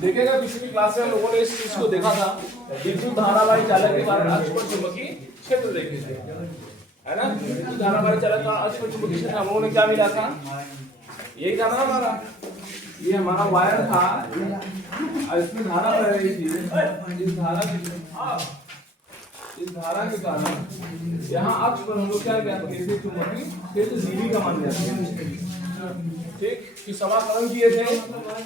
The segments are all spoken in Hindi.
देखिएगा पिछली क्लास में हम लोगों ने इस चीज को देखा था, विद्युत धारावाही चालक के कारण अक्ष पर चुंबकीय क्षेत्र देखे थे, है ना। विद्युत धारावाही चालक का अक्ष पर चुंबकीय क्षेत्र हम लोगों ने क्या मिला था, यही था ना हमारा, ये हमारा वायर था और इसमें धारा बह रही थी। इस धारा के कारण यहाँ अक्ष पर हम लोग क्या ज्ञात किए थे, चुंबकीय क्षेत्र dV का मान ज्ञात किया, ठीक। कि समाकलन किए थे,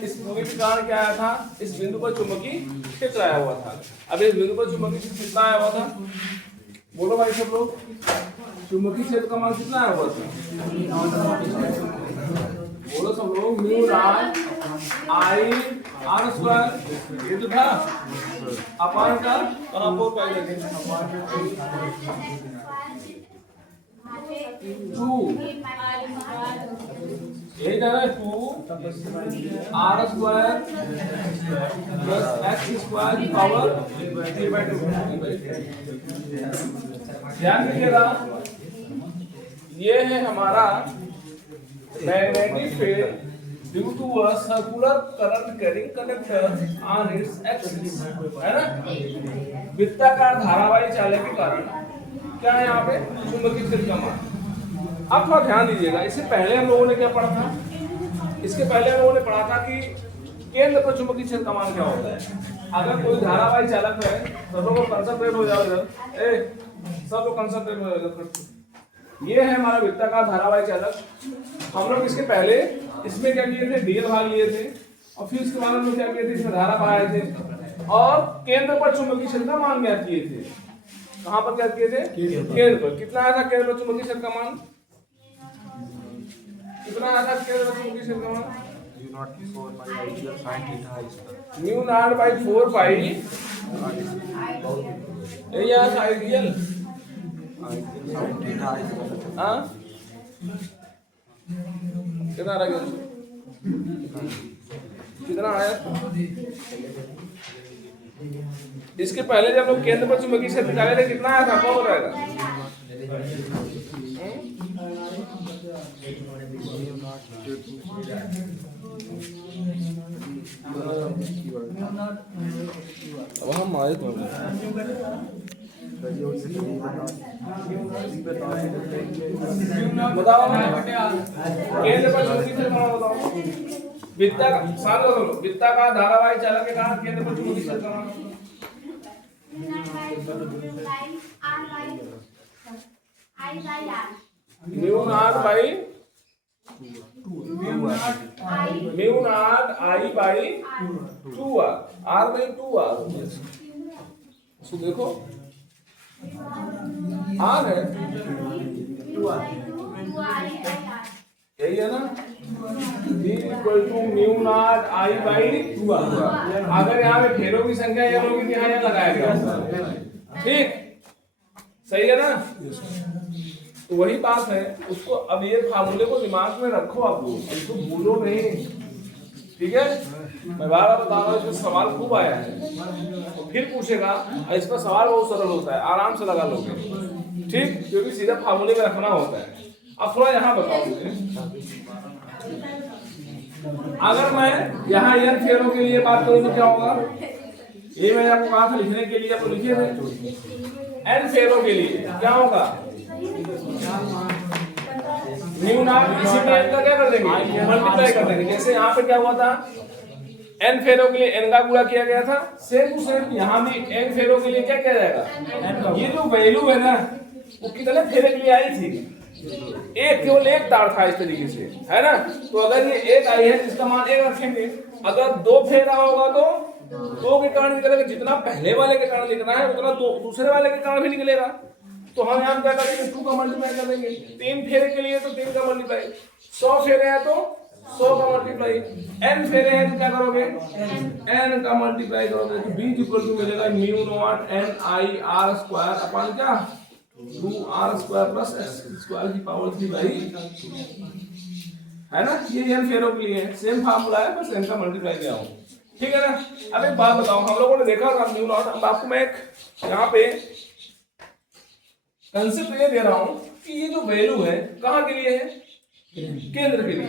इस मूवी के कारण क्या आया था, इस बिंदु पर चुंबकीय क्षेत्र आया हुआ था। अब इस बिंदु पर चुंबकीय क्षेत्र कितना आया हुआ था, बोलो भाई सब लोग, चुंबकीय क्षेत्र का मान कितना आया हुआ था, बोलो सब लोग, mu naught I r square, ये तो था अपान का कहां पर पाई लगे 2 ये जाना 2 r square plus x square की पावर 3/2। ध्यान रखिएगा, ये है हमारा magnetic field due to a circular current carrying conductor on its axis, है ना। वृत्ताकार धारावाही चालक के कारण क्या है यहाँ पे, चुंबकीय क्षेत्र का मान। अब थोड़ा ध्यान दीजिएगा, इससे पहले हम लोगों ने क्या पढ़ा था, इसके पहले हम लोगों ने पढ़ा था कि केंद्र पर चुंबकीय क्षेत्र का मान क्या होता है। अगर कोई धारावाही चालक है, सब लोग कंसंट्रेट हो जाओ इधर, सब लोग कंसंट्रेट हो जाओ। ये है हमारा वृत्ताकार धारावाही चालक। हम लोग इसके पहले इसमें क्या किए थे, डीएल भाग लिए थे, और फिर इसके बाद हम लोग क्या किए थे, इसमें धारा बहाए थे और केंद्र पर चुंबकीय क्षेत्र का मान ज्ञात किए थे। कहां पर क्या किए थे, केंद्र पर। कितना आया था केंद्र पर चुंबकीय क्षेत्र का मान, कितना आया था केंद्र पर चुंबकीय क्षेत्र का मान, म्यू नॉट बाई 4 पाई, यही आया था आइडियल। हाँ कितना रह गया, कितना आया। इसके पहले जब लोग केंद्र पर चुंबकीय क्षेत्र निकाले थे कितना आया था, कौन रहेगा, अब हम आए तो बताओ केंद्र पर चुंबकीय क्षेत्र बताओ। वृत्ताकार धारावाही चालक के कारण केंद्र पर चुंबकीय क्षेत्र का मान mu naught by mu naught I by 2r, r by 2r। So देखो r है 2r, यही है ना, b equal to mu naught I by 2r। अगर यहाँ पे फेरों की संख्या ये होगी तो यहाँ लगाया गया, ठीक, सही है ना। तो वही बात है, उसको अब ये फार्मूले को दिमाग में रखो, आप लोग इसको भूलो नहीं, ठीक है। मैं बार बता रहा हूँ, इसमें सवाल खूब आया है, तो फिर पूछेगा, इसका सवाल बहुत सरल होता है, आराम से लगा लोगे, ठीक, क्योंकि सीधा फार्मूले में रखना होता है। अब थोड़ा यहाँ बताओ मुझे, अगर मैं यहाँ n फेरों के लिए बात करूँ तो क्या होगा, ये मैंने आपको कहा था लिखने के लिए, आपको लिखे थे n फेरों के लिए क्या होगा, म्यू नॉट, इसी पे n का क्या कर देंगे, मल्टीप्लाई कर देंगे। जैसे यहाँ पे क्या हुआ था, n फेरों के लिए n का गुणा किया गया था, सेम टू सेम यहाँ भी n फेरों के लिए क्या किया जाएगा। ये जो वैल्यू है ना, वो कितने फेरे के लिए आई थी, एक, केवल एक तार था इस तरीके से, है ना। तो अगर ये एक आई है इसका मान एक रखेंगे, अगर 2 फेरा होगा तो 2 के कारण निकलेगा, जितना पहले वाले के कारण निकलना है उतना दूसरे वाले के कारण भी निकलेगा। तो हम यहाँ क्या करेंगे, 2 का मल्टीप्लाई कर देंगे, 3 फेरे के लिए तो 3 का मल्टीप्लाई, 100 फेरे हैं तो 100 का मल्टीप्लाई, n फेरे हैं तो क्या करोगे, n का मल्टीप्लाई करोगे, तो b इक्वल टू मिलेगा mu naught n i r square upon क्या 2r square plus x square की पावर 3/, है ना। ये n फेरों के लिए सेम फार्मूला है, बस n का मल्टीप्लाई किया हूँ, ठीक है ना। अब एक बात बताओ, हम लोगों ने देखा था म्यू नॉट, अब आपको मैं एक यहाँ पे कंसेप्ट ये दे रहा हूं कि ये जो वैल्यू है कहाँ के लिए है, केंद्र के लिए।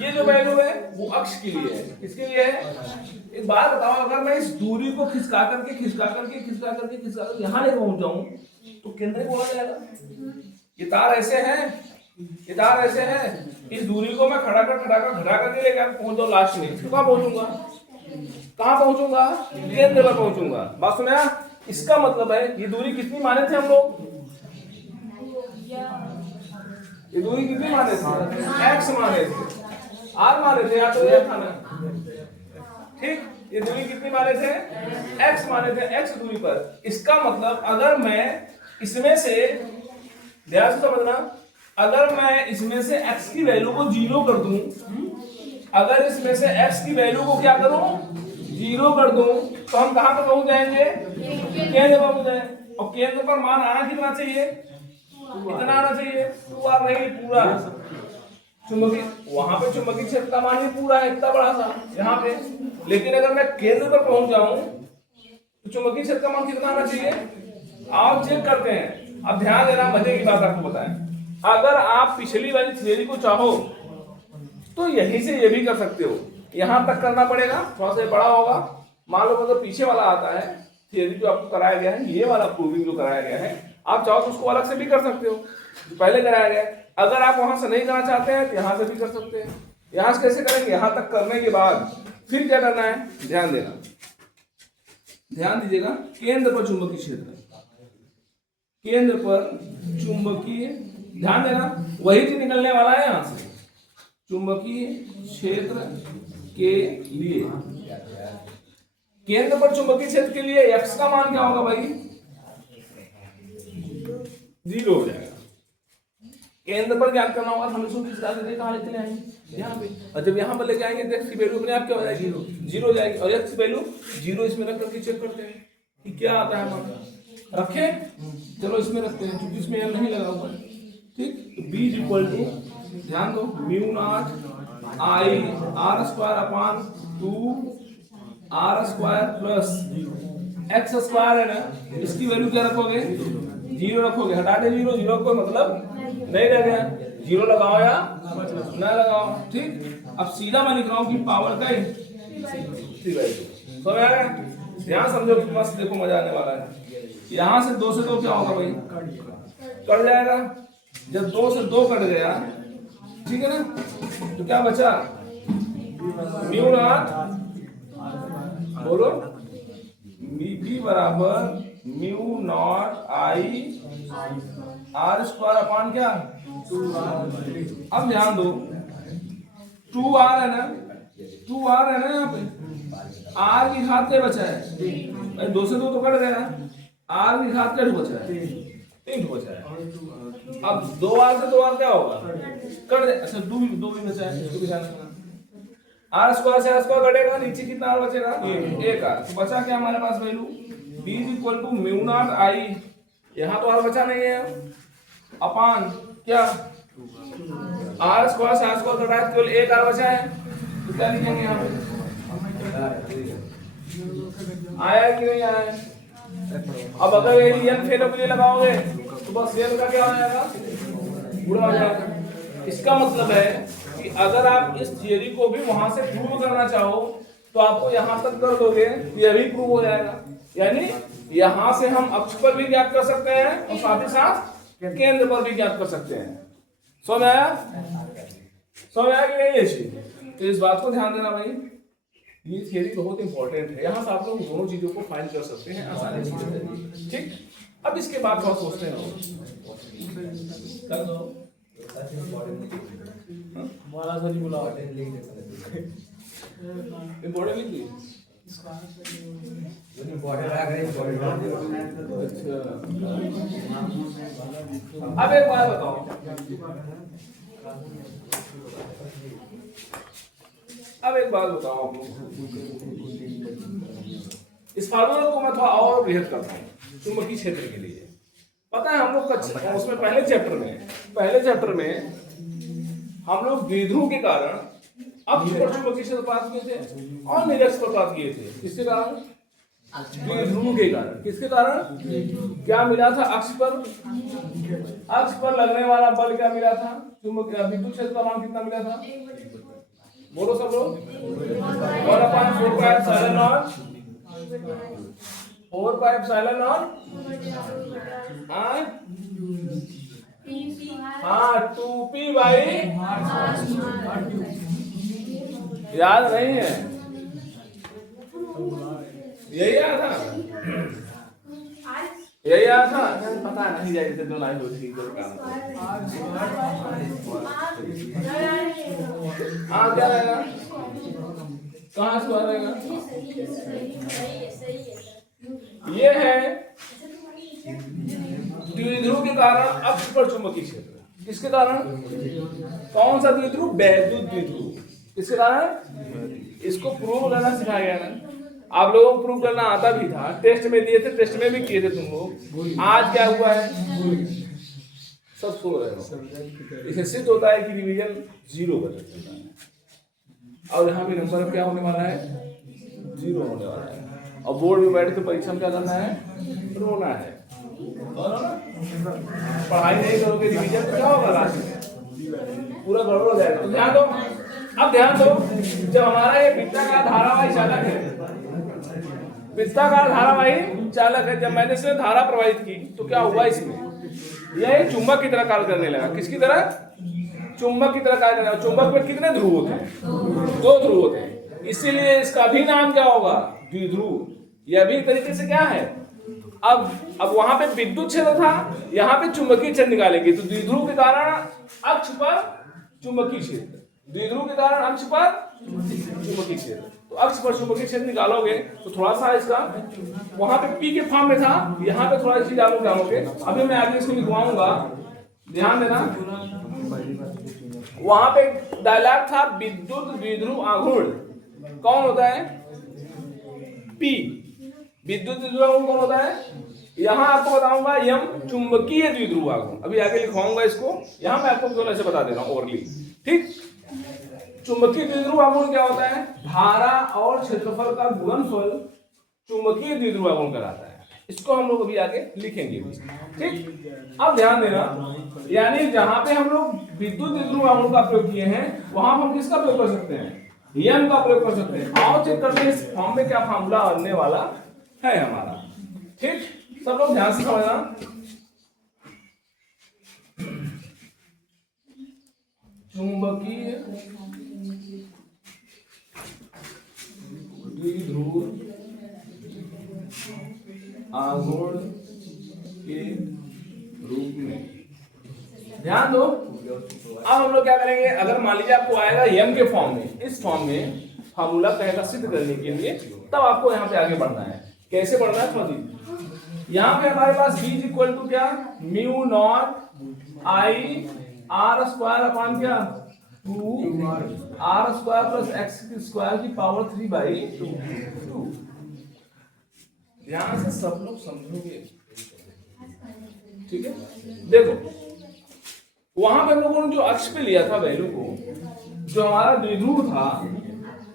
ये जो वैल्यू है वो अक्ष के लिए है। किसके लिए है? एक बात बताओ, अगर मैं इस दूरी को खिसका करके यहाँ नहीं पहुंच जाऊं तो केंद्र बोला जाएगा। ये तार ऐसे है, इस दूरी को मैं खड़ा करके लेकर पहुंच जाऊं लास्ट में, तो कहाँ पहुंचूंगा? केंद्र पर पहुंचूंगा। बात सुना? इसका मतलब है ये दूरी कितनी माने थे हम लोग? ये दूरी कितनी माने थे? x माने थे, r माने थे, या तो ये था ना, ठीक। ये दूरी कितनी माने थे? x माने थे, x दूरी पर। इसका मतलब अगर मैं इसमें से, ध्यान से समझना, अगर मैं इसमें से x की वैल्यू को 0 कर दूं, अगर इसमें से x की वैल्यू को क्या करूं? 0 कर दूं, तो हम कहां पर पहुंच जाएंगे? केंद्र पर पहुंच जाएंगे। और केंद्र पर मान आना कितना चाहिए? इतना आना चाहिए। 2r नहीं, पूरा चुंबकीय, वहां पे चुंबकीय क्षेत्र का मान भी पूरा है, इतना बड़ा सा यहाँ पे। लेकिन अगर मैं केंद्र पर पहुंच जाऊं तो चुंबकीय क्षेत्र का मान कितना आना चाहिए? आप चेक करते हैं। अब ध्यान देना, मजे की बात आपको बताएं। अगर आप पिछली वाली थ्योरी को चाहो तो यहीं से ये भी कर सकते हो, यहां तक करना पड़ेगा, थोड़ा सा बड़ा होगा। मान लो अगर पीछे वाला आता है थियरी जो आपको कराया गया है, ये वाला प्रूविंग जो कराया गया है, आप चाहो तो उसको अलग से भी कर सकते हो जो पहले कराया गया है। अगर आप वहां से नहीं करना चाहते हैं तो यहां से भी कर सकते हैं। यहां से कैसे करेंगे? यहां तक करने के बाद फिर क्या करना है? ध्यान देना, ध्यान दीजिएगा। केंद्र पर चुंबकीय क्षेत्र, केंद्र पर चुंबकीय, ध्यान देना, वही चीज निकलने वाला है यहां से। चुंबकीय क्षेत्र के लिए, केंद्र पर चुंबकीय क्षेत्र के लिए x का मान क्या होगा भाई? 0 हो जाएगा। केंद्र पर ज्ञात करना होगा, हम इसको किस तरह से कहां लेके आएंगे? यहाँ पे। और जब यहाँ पर लेके आएंगे तो x की वैल्यू अपने आप क्या हो जाएगी? 0 हो जाएगी। और x की वैल्यू 0 इसमें रख करके चेक करते हैं कि क्या आता है मान। रखे, चलो इसमें रखते हैं क्योंकि इसमें l नहीं लगा हुआ है, ठीक। तो b इक्वल टू, ध्यान दो, म्यू नॉट आई r square upon 2 r square plus x square है ना, इसकी वैल्यू क्या रखोगे? 0 रखोगे। हटा दे 0 को मतलब नहीं रह गया, 0 लगाओ या ना लगाओ, ठीक। अब सीधा मैं लिख रहा हूं कि पावर का समझ आ गया? ध्यान समझो कि मस्त, देखो मजा आने वाला है। यहां से 2 से 2 क्या होगा भाई? कट जाएगा। जब 2 से 2 कट गया, ठीक है ना, तो क्या बचा? म्यू नॉट, बोलो, बी बराबर म्यू नॉट आई r स्क्वायर अपान क्या? 2r। अब ध्यान दो, 2r है ना, 2r है ना, यहाँ पे r की घात क्या बचा है? 2 से 2 तो कट गया, r की घात क्या बचा है? 3 बचा है। अब 2r से 2r क्या होगा? कट जाए। अच्छा, 2 भी बचा है, इसको भी ध्यान रखना। r स्क्वायर से r स्क्वायर कटेगा, नीचे कितना r बचेगा? 1r। तो बचा क्या हमारे पास value? b equal to mu naught I, यहाँ तो r बचा नहीं है, अपान क्या? r स्क्वायर से r स्क्वायर कटा, केवल 1r बचा है, तो क्या लिखेंगे यहाँ पे? आया कि नहीं आया? अब अगर ये n फेरो के लिए लगाओगे तो बस n का क्या हो जाएगा? गुणा हो जाएगा। इसका मतलब है कि अगर आप इस थियरी को भी वहां से प्रूव करना चाहो तो आपको यहां तक कर दोगे, यह भी प्रूव हो जाएगा। यानी यहां से हम अक्ष पर भी ज्ञात कर सकते हैं और साथ ही साथ केंद्र पर भी ज्ञात कर सकते हैं। समझ आया? समझ आया कि नहीं ये चीज? तो इस बात को ध्यान देना भाई, ये थियरी बहुत इंपॉर्टेंट है। यहाँ से आप लोग दोनों चीजों को फाइंड कर सकते हैं आसानी से, ठीक। अब इसके बाद थोड़ा सोचते हैं कर दो इम्पोर्टेंट लिख दी। अब एक बात बताओ, आप लोग इस फार्मूला को मैं थोड़ा और बृहद करता हूँ चुंबकीय क्षेत्र के लिए। पता है हम लोग उसमें पहले चैप्टर में हम लोग द्विध्रुव के कारण अक्ष पर चुंबकीय क्षेत्र प्राप्त किए थे और निरक्ष पर प्राप्त किए थे। किसके कारण? द्विध्रुव के कारण। किसके कारण? क्या मिला था? अक्ष पर लगने वाला बल क्या मिला था? चुंबकीय विद्युत क्षेत्र का मान कितना मिला था? बोलो सब लोग। 1/4πε0 4πε0 हाँ 2p बाई, याद नहीं है, यही आया था, यही आया था, पता नहीं जैसे दो लाइन होती हाँ क्या रहेगा, कहाँ से रहेगा, ये है द्विध्रुव के कारण अक्ष पर चुंबकीय क्षेत्र। किसके कारण, कौन सा द्विध्रुव, वैद्युत द्विध्रुव। किसके कारण, इसको प्रूव करना सिखाया गया ना, आप लोगों को प्रूव करना आता भी था, टेस्ट में दिए थे, टेस्ट में भी किए थे तुम लोग। आज क्या हुआ है, सब सुन रहे हो, इसे सिद्ध होता है कि डिवीजन 0 पर चलता है, और यहाँ भी नंबर क्या होने वाला है, 0 होने वाला है। और बोर्ड में बैठ के परीक्षा में क्या करना है, रोना है। पढ़ाई नहीं करोगे रिवीजन तो क्या होगा, लास्ट में पूरा गड़बड़ हो जाएगा। तो ध्यान दो, अब ध्यान दो, जब हमारा ये वृत्ताकार धारावाही चालक है, वृत्ताकार धारावाही चालक है, जब मैंने इसमें धारा प्रवाहित की तो क्या हुआ, इसमें यह चुंबक की तरह कार्य करने लगा। किसकी तरह, चुंबक की तरह कार्य करने लगा। चुंबक में कितने ध्रुव होते हैं, 2 ध्रुव होते हैं, इसीलिए इसका भी नाम क्या होगा, द्विध्रुव। यह भी तरीके से क्या है, अब वहां पे विद्युत क्षेत्र था, यहाँ पे चुंबकीय क्षेत्र निकालेंगे। तो द्विध्रुव के कारण अक्ष पर चुंबकीय क्षेत्र, द्विध्रुव के कारण अक्ष पर चुंबकीय क्षेत्र। तो अक्ष पर चुंबकीय क्षेत्र निकालोगे तो थोड़ा सा इसका, वहां पे पी के फॉर्म में था, यहाँ पे थोड़ा चीज आप जानोगे। अभी मैं आगे इसको लिखवाऊंगा, ध्यान देना। वहां पे डायलॉग था विद्युत द्विध्रुव आघूर्ण, कौन होता है, पी। विद्युत द्विध्रुव आघूर्ण कौन होता है, यहाँ आपको बताऊंगा यम चुंबकीय द्विध्रुव आघूर्ण। अभी आगे लिखवाऊंगा इसको, यहाँ मैं आपको थोड़ा सा बता दे रहा हूँ ओरली, ठीक। चुंबकीय द्विध्रुव आघूर्ण क्या होता है, धारा और क्षेत्रफल का गुणनफल चुंबकीय द्विध्रुव आघूर्ण कहलाता है। इसको हम लोग अभी आगे लिखेंगे, ठीक। अब ध्यान देना, यानी जहां पे हम लोग विद्युत द्विध्रुव आघूर्ण का प्रयोग किए हैं, वहां हम किसका प्रयोग कर सकते हैं, यम का प्रयोग कर सकते हैं। आओ चेक करते हैं इस फॉर्म में क्या फार्मूला बनने वाला है हमारा, ठीक। सब लोग ध्यान से समझना। चुंबकीय द्विध्रुव आघूर्ण के रूप में, ध्यान दो। अब हम लोग क्या करेंगे, अगर मान लीजिए आपको आएगा यम के फॉर्म में, इस फॉर्म में फार्मूला कहेगा सिद्ध करने के लिए, तब आपको यहाँ पे आगे बढ़ना है। कैसे बढ़ना है समझिए, यहाँ पे हमारे पास v इक्वल टू क्या, mu naught I r square upon क्या 2 r square plus x square की पावर 3/2। ध्यान से सब लोग समझोगे, ठीक है। देखो वहां पे हम लोगों ने जो अक्ष पे लिया था वैल्यू को, जो हमारा द्विध्रुव था,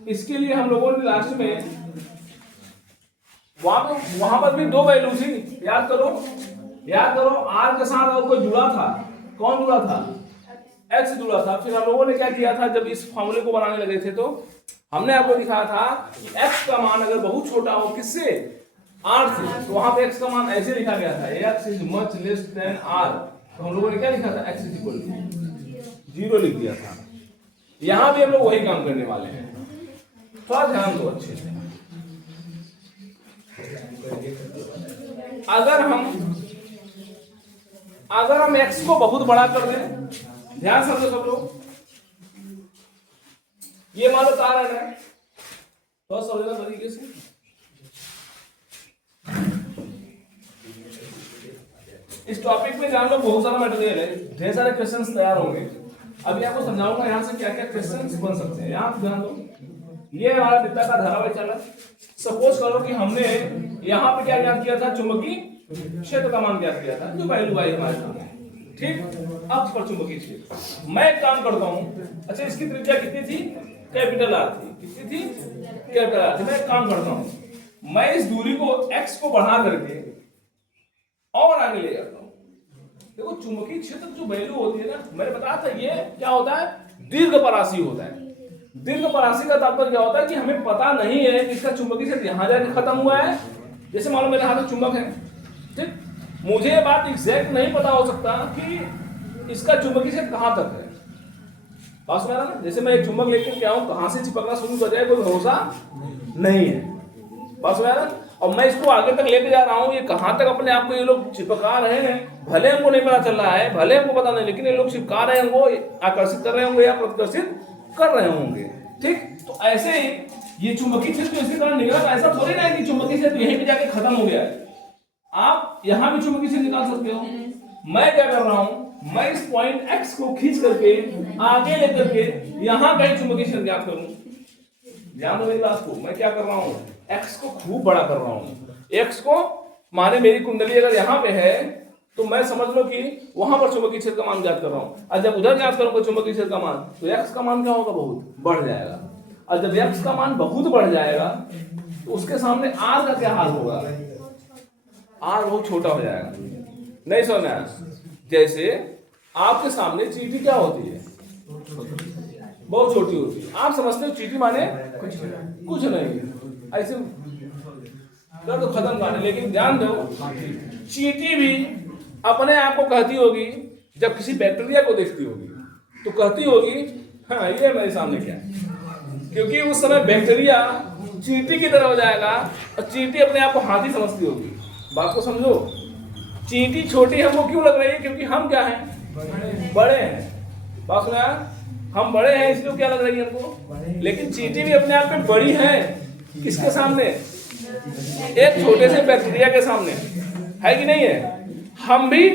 इसके लिए हम लोगों ने लास्ट में वहां पर भी 2 वैल्यू थी, याद करो आर के साथ और कोई जुड़ा था, कौन जुड़ा था, एक्स जुड़ा था। फिर हम लोगों ने क्या किया था, जब इस फॉर्मूले को बनाने लगे थे तो हमने आपको दिखाया था कि एक्स का मान अगर बहुत छोटा हो, किससे, आर से, तो वहां पे एक्स का मान ऐसे लिखा गया था, x is much less than r. तो हम लोगों ने क्या लिखा था, एक्स इज इक्वल टू 0 लिख दिया था। यहां भी हम लोग वही काम करने वाले हैं, थोड़ा ध्यान दो अच्छे से। अगर हम x को बहुत बड़ा कर दें, ध्यान समझो सब लोग, ये मान लो कारण है, तो समझना तरीके से। इस टॉपिक में जान लो, बहुत सारा मटेरियल है, ढेर सारे क्वेश्चंस तैयार होंगे। अभी आपको समझाऊंगा यहाँ से क्या क्या क्वेश्चंस बन सकते हैं। यहाँ ध्यान दो, ये हमारा वृत्ताकार धारावाही चालक। सपोज करो कि हमने यहाँ पे क्या ज्ञात किया था, चुंबकीय क्षेत्र का मान ज्ञात किया था, जो वैल्यू आई हमारे सामने, ठीक। अक्ष पर चुंबकीय क्षेत्र। मैं एक काम करता हूँ, अच्छा इसकी त्रिज्या कितनी थी, कैपिटल आर थी, कितनी थी, कैपिटल आर थी। मैं एक काम करता हूँ, मैं इस दूरी को x को बढ़ा करके और आगे ले जाता हूँ। देखो चुंबकीय क्षेत्र जो वैल्यू होती है ना, मैंने बताया था ये क्या होता है, दीर्घ परासी होता है। दीर्घपरासी का तात्पर्य क्या होता है कि हमें पता नहीं है कि इसका चुंबकीय क्षेत्र यहाँ जाके खत्म हुआ है, जैसे मान लो मेरे हाथ में चुंबक है, ठीक, मुझे ये बात एग्जैक्ट नहीं पता हो सकता कि इसका चुंबकीय क्षेत्र कहाँ तक है। बात सुना ना, जैसे मैं एक चुंबक लेकर क्या हूँ, कहाँ से चिपकना शुरू कर जाए कोई भरोसा नहीं है। बात सुना ना, और मैं इसको आगे तक लेके जा रहा हूँ, ये कहाँ तक अपने आप को ये लोग चिपका रहे हैं, भले हमको नहीं पता चल रहा है, भले हमको पता नहीं, लेकिन ये लोग चिपका रहे हैं, हमको आकर्षित कर रहे होंगे या प्रतिकर्षित कर रहे होंगे। ठीक, तो ऐसे ही ये चुंबकीय क्षेत्र इसी तरह निकला, ऐसा थोड़ी ना है कि चुंबकीय क्षेत्र यहीं पे जाके खत्म हो गया है। आप यहाँ भी चुंबकीय क्षेत्र निकाल सकते हो। मैं क्या कर रहा हूँ, मैं इस पॉइंट एक्स को खींच करके आगे लेकर के यहाँ कहीं चुंबकीय क्षेत्र ज्ञात करूँ। ध्यान दो मेरी बात को, मैं क्या कर रहा हूँ, एक्स को खूब बड़ा कर रहा हूँ। एक्स को माने मेरी कुंडली अगर यहाँ पे है तो मैं समझ लो कि वहां पर चुंबकीय क्षेत्र का मान ज्ञात कर रहा हूँ, और जब उधर ज्ञात करूंगा चुंबकीय क्षेत्र का मान, तो एक्स का मान क्या होगा, बहुत बढ़ जाएगा। और जब एक्स का मान बहुत बढ़ जाएगा तो उसके सामने आर का क्या हाल होगा, आर बहुत छोटा हो जाएगा। नहीं समझ में आया? जैसे आपके सामने चींटी क्या होती है, बहुत छोटी होती है। आप समझते हो चींटी माने कुछ नहीं, ऐसे कर दो खत्म गाने। लेकिन ध्यान दो, चींटी भी अपने आप को कहती होगी, जब किसी बैक्टीरिया को देखती होगी तो कहती होगी हाँ ये मेरे सामने क्या है, क्योंकि उस समय बैक्टीरिया चींटी की तरह हो जाएगा और चींटी अपने आप को हाथी समझती होगी। बात को समझो, चींटी छोटी हमको क्यों लग रही है, क्योंकि हम क्या हैं, बड़े हैं। बात सुना, हम बड़े हैं इसलिए क्या लग रही है हमको, लेकिन चींटी भी अपने आप में बड़ी है। किसके सामने, एक छोटे से बैक्टीरिया के सामने, है कि नहीं है। हम भी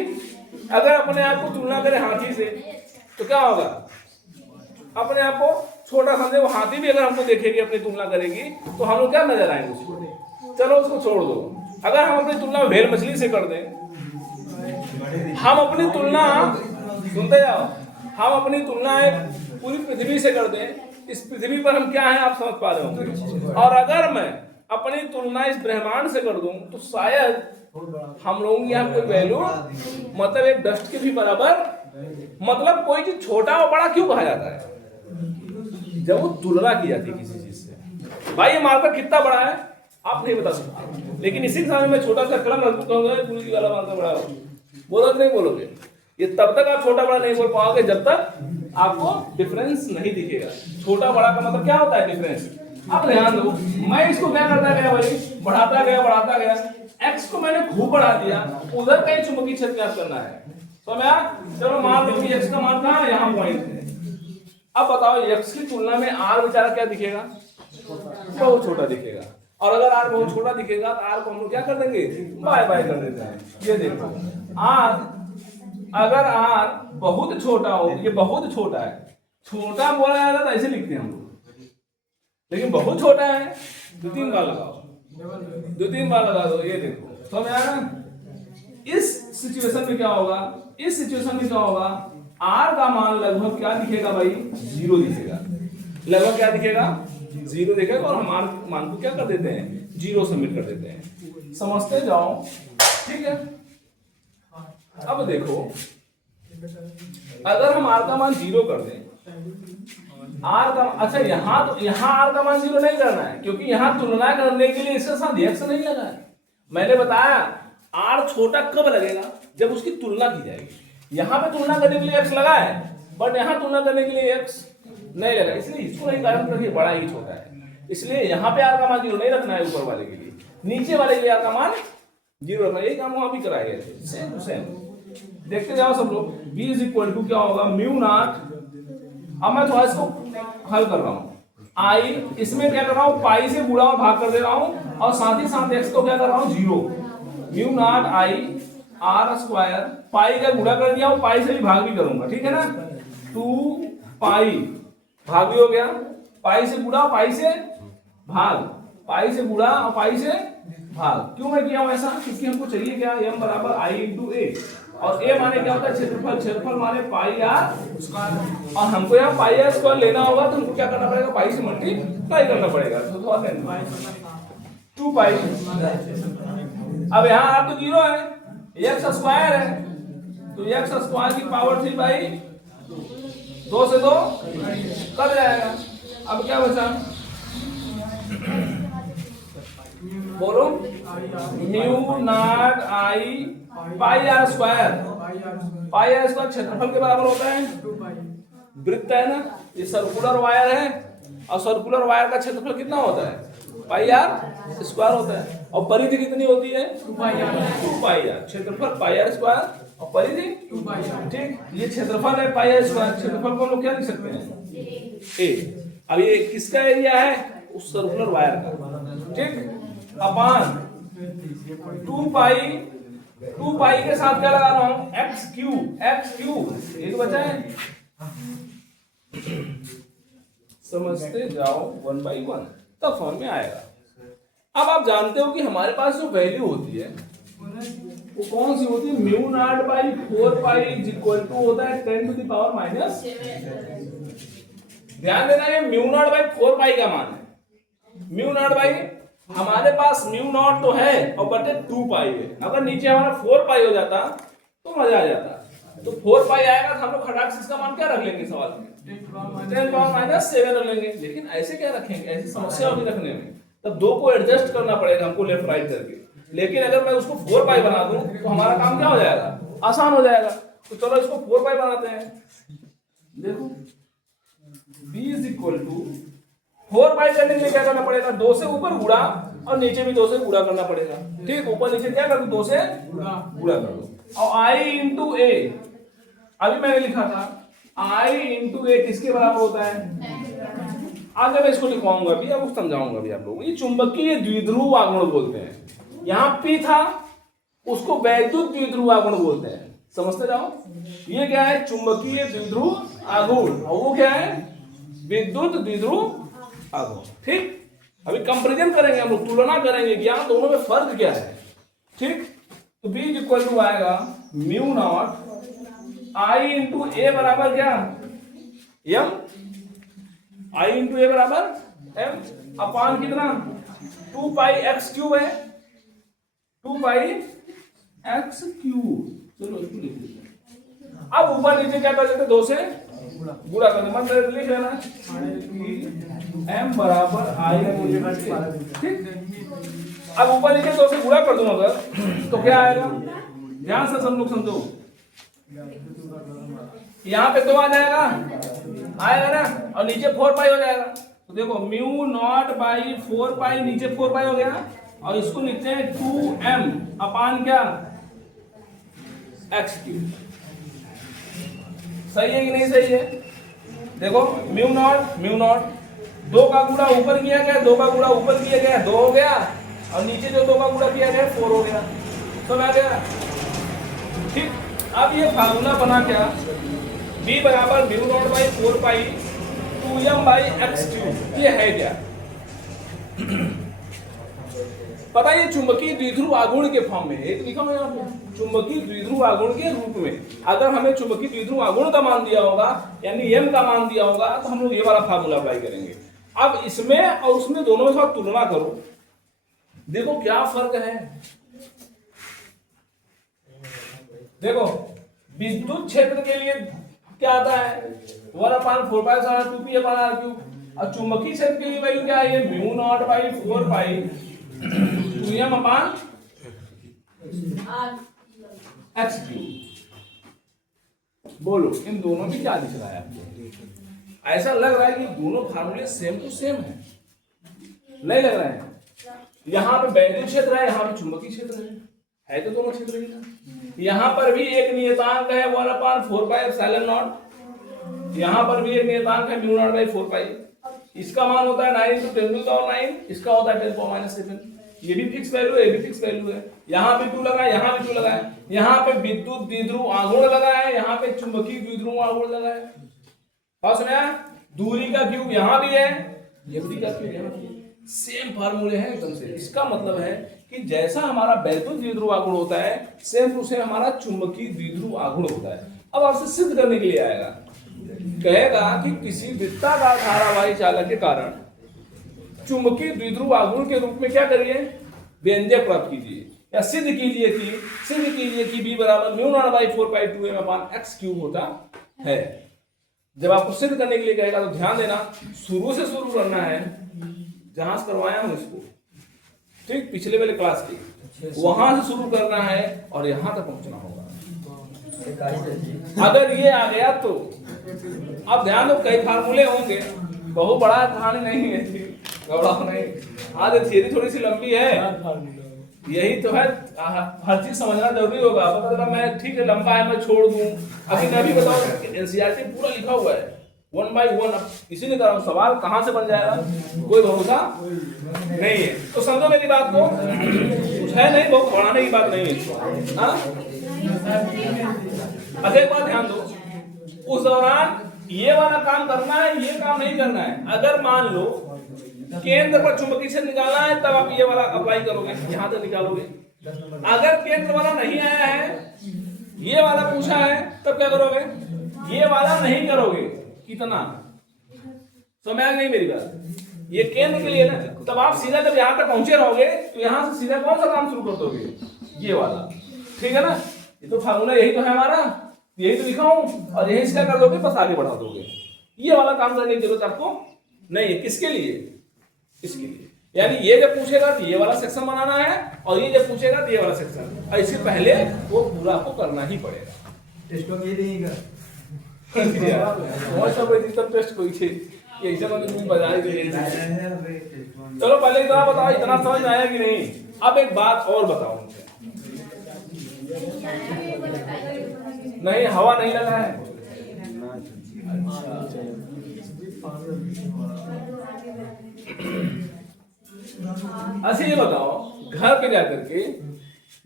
अगर अपने आप को तुलना करें हाथी से तो क्या होगा, अपने आप को छोटा समझे, वो हाथी भी अगर हमको देखेगी, अपनी तुलना करेगी तो हम लोग क्या नजर आएंगे उसको। चलो उसको छोड़ दो, अगर हम अपनी तुलना व्हेल मछली से कर दें, हम अपनी तुलना, सुनते जाओ, हम अपनी तुलना एक पूरी पृथ्वी से कर दें, इस पृथ्वी पर हम क्या है आप समझ पा रहे होंगे। और अगर मैं अपनी तुलना इस ब्रह्मांड से कर दूं तो शायद हम लोगों की यहाँ कोई वैल्यू, मतलब एक डस्ट के भी बराबर, मतलब कोई चीज छोटा और बड़ा क्यों कहा जाता है, जब वो तुलना की जाती है किसी चीज से। भाई ये मार्कर कितना बड़ा है आप नहीं बता सकते, लेकिन इसी के सामने मैं छोटा सा कलम रख दूंगा, पुलिस वाला मार्कर बड़ा हो, बोलोगे नहीं बोलोगे, ये तब तक आप छोटा बड़ा नहीं बोल पाओगे जब तक आपको डिफरेंस नहीं दिखेगा। छोटा बड़ा का मतलब क्या होता है, डिफरेंस। अब ध्यान दो, मैं इसको क्या करता गया भाई, बढ़ाता गया, एक्स को मैंने खूब बढ़ा दिया, उधर कहीं चुंबकीय क्षेत्र ज्ञात करना है। तो मैं चलो मान लो एक्स का मान था यहाँ पॉइंट है। अब बताओ एक्स की तुलना में आर बेचारा क्या दिखेगा, बहुत छोटा दिखेगा। और अगर आर बहुत छोटा दिखेगा तो आर को हम लोग क्या कर देंगे, बाय बाय कर देते हैं। ये देखो आर, अगर आर बहुत छोटा हो, ये बहुत छोटा है, छोटा बोला जाता तो ऐसे लिखते हैं हम लोग, लेकिन बहुत छोटा है, दो तीन बार लगा दो। ये देखो समझ आया ना। इस सिचुएशन में क्या होगा, इस सिचुएशन में क्या होगा, आर का मान लगभग क्या दिखेगा भाई, 0 दिखेगा। लगभग क्या दिखेगा, 0 दिखेगा। और हम मान को क्या कर देते हैं, 0 सबमिट कर देते हैं। समझते जाओ, ठीक है। अब देखो, अगर हम आर का मान 0 कर दें, आर का, अच्छा यहाँ तो यहाँ आर का मान 0 नहीं करना है, क्योंकि यहाँ तुलना करने के लिए इसके साथ एक्स नहीं लगा है। मैंने बताया आर छोटा कब लगेगा, जब उसकी तुलना की जाएगी। यहाँ पे तुलना करने के लिए एक्स लगा है, बट यहाँ तुलना करने के लिए एक्स नहीं लगा, इसलिए इसको नहीं कारण करके बड़ा ही छोटा है। इसलिए यहाँ पे आर का मान 0 नहीं रखना है, ऊपर वाले के लिए, नीचे वाले के लिए आर का मान 0 रखना है। यही काम वहां भी कराए गए थे, सेम टू सेम। देखते जाओ सब लोग, b = क्या होगा, μ0। अब मैं थोड़ा इसको हल कर रहा हूँ, आई इसमें क्या कर रहा हूँ, पाई से गुणा और भाग कर दे रहा हूँ, और साथ ही साथ एक्स को क्या कर रहा हूँ, 0। μ0 I r², पाई का गुणा कर दिया, और पाई से भी भाग भी करूंगा, ठीक है ना। 2 पाई, भाग भी हो गया, पाई से गुणा, पाई से भाग, पाई से गुणा और पाई से भाग। क्यों मैं किया हूं ऐसा, क्योंकि हमको चाहिए क्या, m = I × a, और a माने क्या होता है, क्षेत्रफल। क्षेत्रफल माने पाई आर स्क्वायर, और हमको यहाँ पाई आर स्क्वायर लेना होगा तो हमको क्या करना पड़ेगा, पाई से मल्टीप्लाई करना पड़ेगा। तो 2 पाई, अब यहाँ आर तो 0 है, एक्स स्क्वायर है, तो एक्स स्क्वायर की पावर 3/2 से 2 कट जाएगा। अब क्या बचा, बोलो, mu naught I pi r square. Pi r square क्षेत्रफल के बराबर होता है, वृत्त है ना, ये सर्कुलर वायर है और सर्कुलर वायर का क्षेत्रफल कितना होता है, पाई आर स्क्वायर होता है। और परिधि कितनी होती है, 2 पाई आर। क्षेत्रफल पाई आर स्क्वायर और परिधि 2 पाई आर। ठीक, ये क्षेत्रफल है पाई आर स्क्वायर। क्षेत्रफल को हम लोग क्या लिख सकते हैं, ए। अब ये किसका एरिया है, उस सर्कुलर वायर का। ठीक, अपान 2 पाई के साथ क्या लगा रहा हूं, एक्स क्यूब। ये तो बचा है, समझते जाओ 1 by 1, तब समझ में आएगा। अब आप जानते हो कि हमारे पास जो वैल्यू होती है वो कौन सी होती है, mu naught by 4 pi is equal to होता है 10 टू द पावर माइनस। ध्यान देना, ये म्यू नॉट बाई 4 पाई का मान है। म्यू नॉट बाई, हमारे पास म्यू नॉट तो है और बटे 2 पाई है। अगर नीचे हमारा 4 पाई हो जाता तो मजा आ जाता। तो 4 पाई आएगा तो हम लोग खटाक से इसका मान क्या रख लेंगे सवाल में, 10 पावर माइनस 7 रख लेंगे। लेकिन ऐसे क्या रखेंगे, ऐसी समस्या होगी रखने में, तब 2 को एडजस्ट करना पड़ेगा हमको लेफ्ट राइट करके। लेकिन अगर मैं उसको 4 पाई बना दूं तो हमारा काम क्या हो जाएगा, आसान हो जाएगा। तो चलो इसको 4 पाई बनाते हैं। देखो b इज इक्वल टू 4 पाई करने के लिए क्या करना पड़ेगा, 2 से ऊपर गुणा और नीचे भी 2 से गुणा करना पड़ेगा। ठीक, ऊपर नीचे क्या कर दो, 2 से गुणा कर दो। और i इंटू ए, अभी मैंने लिखा था i इंटू ए किसके बराबर होता है, आगे मैं इसको लिखवाऊंगा भी, अब समझाऊंगा भी आप लोगों को। ये चुंबकीय द्विध्रुव आघूर्ण बोलते हैं। यहाँ P था, उसको वैद्युत द्विध्रुव आघूर्ण बोलते हैं। समझते जाओ, ये क्या है, चुंबकीय द्विध्रुव आघूर्ण, और वो क्या है, विद्युत द्विध्रुव आघूर्ण। ठीक, अभी कंपैरिजन करेंगे हम लोग, तुलना करेंगे कि यहाँ दोनों में फर्क क्या है। ठीक, तो B इक्वल टू आएगा म्यू नॉट आई इंटू ए बराबर क्या, एम। आई इंटू ए बराबर एम अपान कितना, 2 पाई एक्स क्यूब है, 2 पाई एक्स क्यूब। चलो इसको लिख लेते। अब ऊपर नीचे क्या कर देते, 2 से गुणा कर दो, मतलब लिख लेना एम बराबर आई। ठीक, अब ऊपर नीचे 2 से गुणा कर दूं अगर तो क्या आएगा, ध्यान से सब लोग समझो। यहाँ पे 2 आ जाएगा, आएगा ना, और नीचे 4 पाई हो जाएगा। तो देखो म्यू नॉट बाई 4 पाई, नीचे 4 पाई हो गया, और इसको लिखते हैं 2m अपान क्या, एक्स क्यूब। सही है कि नहीं सही है, देखो म्यू नॉट 2 का गुणा ऊपर किया गया, 2 का गुणा ऊपर किया गया 2 हो गया, और नीचे जो 2 का गुणा किया गया 4 हो गया। समझ आ गया। ठीक, अब ये फार्मूला बना क्या, b बराबर mu naught by 4 pi 2m by x cube. ये है क्या, पता है, चुंबकीय द्विध्रुव आघूर्ण के फॉर्म में एक लिखा हुआ है, चुंबकीय द्विध्रुव आघूर्ण के रूप में। अगर हमें चुंबकीय द्विध्रुव आघूर्ण का मान दिया होगा, यानी m का मान दिया होगा, तो हम लोग ये वाला फार्मूला अप्लाई करेंगे। अब इसमें और उसमें दोनों में साथ तुलना करो, देखो क्या फर्क है। देखो विद्युत क्षेत्र के लिए क्या आता है, 1/4π2p/r³। और चुंबकीय क्षेत्र के लिए वैल्यू क्या है, mu naught by 4 pi 2m upon x cube. बोलो इन दोनों में क्या दिख रहा है आपको, ऐसा लग रहा है कि दोनों फार्मूले सेम टू सेम है, नहीं लग रहा है। यहाँ पे वैद्युत क्षेत्र है, यहाँ पे चुंबकीय क्षेत्र है तो दोनों क्षेत्र ही ना। यहाँ पर भी एक नियतांक है 1/4πε0, यहाँ पर भी एक नियतांक है म्यू नॉट बाई 4 पाई। इसका मान होता है 9 × 10⁻⁹, इसका होता है 10⁻⁷। ये भी फिक्स वैल्यू है, ये भी फिक्स वैल्यू है। यहाँ पे 2 लगा है, यहाँ भी 2 लगा है। यहाँ पे विद्युत द्विध्रुव आघूर्ण लगा है, यहाँ पे चुंबकीय द्विध्रुव आघूर्ण लगा है। बात सुना, दूरी का क्यूब यहाँ भी है, दूरी का क्यूब यहाँ भी है, सेम फार्मूले हैं एकदम से। इसका मतलब है कि जैसा हमारा वैद्युत द्विध्रुव आघूर्ण होता है, सेम टू सेम हमारा चुंबकीय द्विध्रुव आघूर्ण होता है। अब आपसे सिद्ध करने के लिए आएगा, कहेगा कि किसी वृत्ताकार धारावाही चालक के कारण चुंबकीय द्विध्रुव आघूर्ण के रूप में क्या करिए, व्यंजक प्राप्त कीजिए या सिद्ध कीजिए कि b बराबर mu naught by 4 pi 2m upon x cube होता है। जब आपको सिद्ध करने के लिए कहेगा तो ध्यान देना, शुरू से शुरू करना है जहां से करवाया हूं इसको, ठीक पिछले वाले क्लास की, वहां से शुरू करना है और यहां तक पहुंचना होगा। अगर ये आ गया तो अब ध्यान दो, कई फार्मूले होंगे, बहुत बड़ा कहानी नहीं है, घबराओ नहीं। आज थियरी थोड़ी सी लंबी है, यही तो है, हर चीज समझना जरूरी होगा। पता चला मैं ठीक है लंबा है मैं छोड़ दूं, अभी मैं भी बताऊं एनसीईआरटी पूरा लिखा हुआ है 1 by 1, इसीलिए कर रहा हूं, सवाल कहां से बन जाएगा कोई भरोसा नहीं है। तो समझो मेरी बात को, कुछ है नहीं, बहुत बढ़ाने की बात नहीं है। हाँ अच्छा एक बात ध्यान दो, उस दौरान ये वाला काम करना है, ये काम नहीं करना है। अगर मान लो केंद्र पर चुंबकीय क्षेत्र निकालना है तब आप ये वाला अप्लाई करोगे, यहां तक निकालोगे। अगर केंद्र वाला नहीं आया है, ये वाला पूछा है, तब क्या करोगे, ये वाला नहीं करोगे। कितना समझ आ गई मेरी बात, ये केंद्र के लिए ना, तब आप सीधा जब यहां तक पहुंचे रहोगे तो यहां से सीधा कौन सा काम शुरू कर दोगे, ये वाला, ठीक है ना। ये तो फार्मूला यही तो है हमारा, यही तो लिखा हूं, और यही इसका कर दोगे, बस आगे बढ़ा दोगे। ये वाला काम करने की जरूरत आपको नहीं है। किसके लिए, इसके लिए, यानी ये जब पूछेगा तो ये वाला सेक्शन बनाना है, और ये जब पूछेगा तो ये वाला सेक्शन, और इससे पहले वो पूरा आपको करना ही पड़ेगा। टेस्ट को ये देगा और सब रजिस्टर टेस्ट कोई छे ये ऐसा मतलब तुम बजा ही दे। चलो पहले इतना बताओ, इतना समझ में आया कि नहीं। अब एक बात और बताओ मुझे, नहीं हवा नहीं लगा है, अच्छा ये बताओ घर पे जाकर के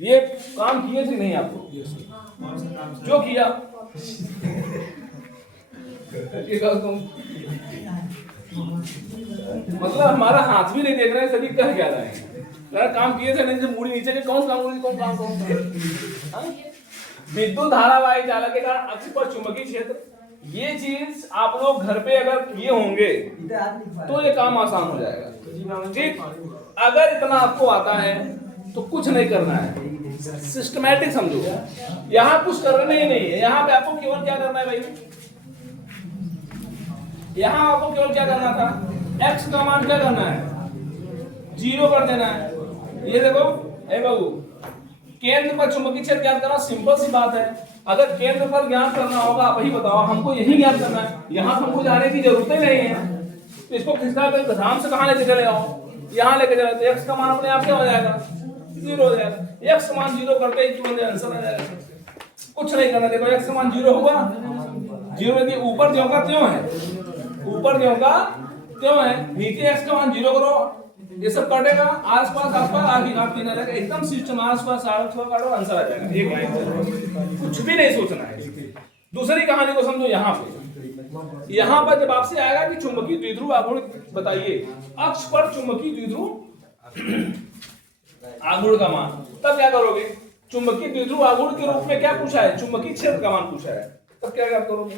ये काम किए थे नहीं आपको, जो किया मतलब हमारा हाथ भी नहीं देख रहे हैं, सभी कह क्या रहे हैं, काम किए थे नहीं, जो मुड़ी नीचे के कौन काम विद्युत धारावाही चालक के कारण अक्ष पर चुंबकीय क्षेत्र, ये चीज आप लोग घर पे अगर किए होंगे तो ये काम आसान हो जाएगा। ठीक, अगर इतना आपको आता है तो कुछ नहीं करना है, सिस्टमैटिक समझो। यहाँ कुछ करना ही नहीं है, यहाँ पे आपको केवल क्या करना है भाई, यहाँ आपको केवल क्या करना था, x का मान क्या करना है, 0 कर देना है। ये देखो ए बाबू, केंद्र पर चुंबकीय क्षेत्र ज्ञात करना सिंपल सी बात है। अगर केंद्र पर ज्ञात करना होगा आप ही बताओ, हमको यही ज्ञात करना है, यहाँ हमको जाने की जरूरत ही नहीं है। तो इसको खिसका कर ध्यान से कहाँ लेके चले आओ, यहाँ लेके चले तो x का मान अपने आप क्या हो जाएगा, 0 हो जाएगा। x का मान 0 करते ही तुरंत आंसर आ जाएगा, कुछ नहीं करना। देखो x का मान 0 होगा, 0 यदि ऊपर ज्यों का त्यों है, ऊपर ज्यों का त्यों है, नीचे x का मान 0 करो, ये सब काटेगा आसपास आगे आपकी ना रहेगा, एकदम सिस्टम आसपास काटो, आंसर आ जाएगा एक लाइन से, कुछ भी नहीं सोचना है। दूसरी कहानी को समझो, यहाँ पे यहाँ पर जब आपसे आएगा कि चुंबकीय द्विध्रुव आघूर्ण बताइए, अक्ष पर चुंबकीय द्विध्रुव आघूर्ण का मान, तब क्या करोगे, चुंबकीय द्विध्रुव आघूर्ण के रूप में क्या पूछा है, चुंबकीय क्षेत्र का मान पूछा है, तब क्या करोगे,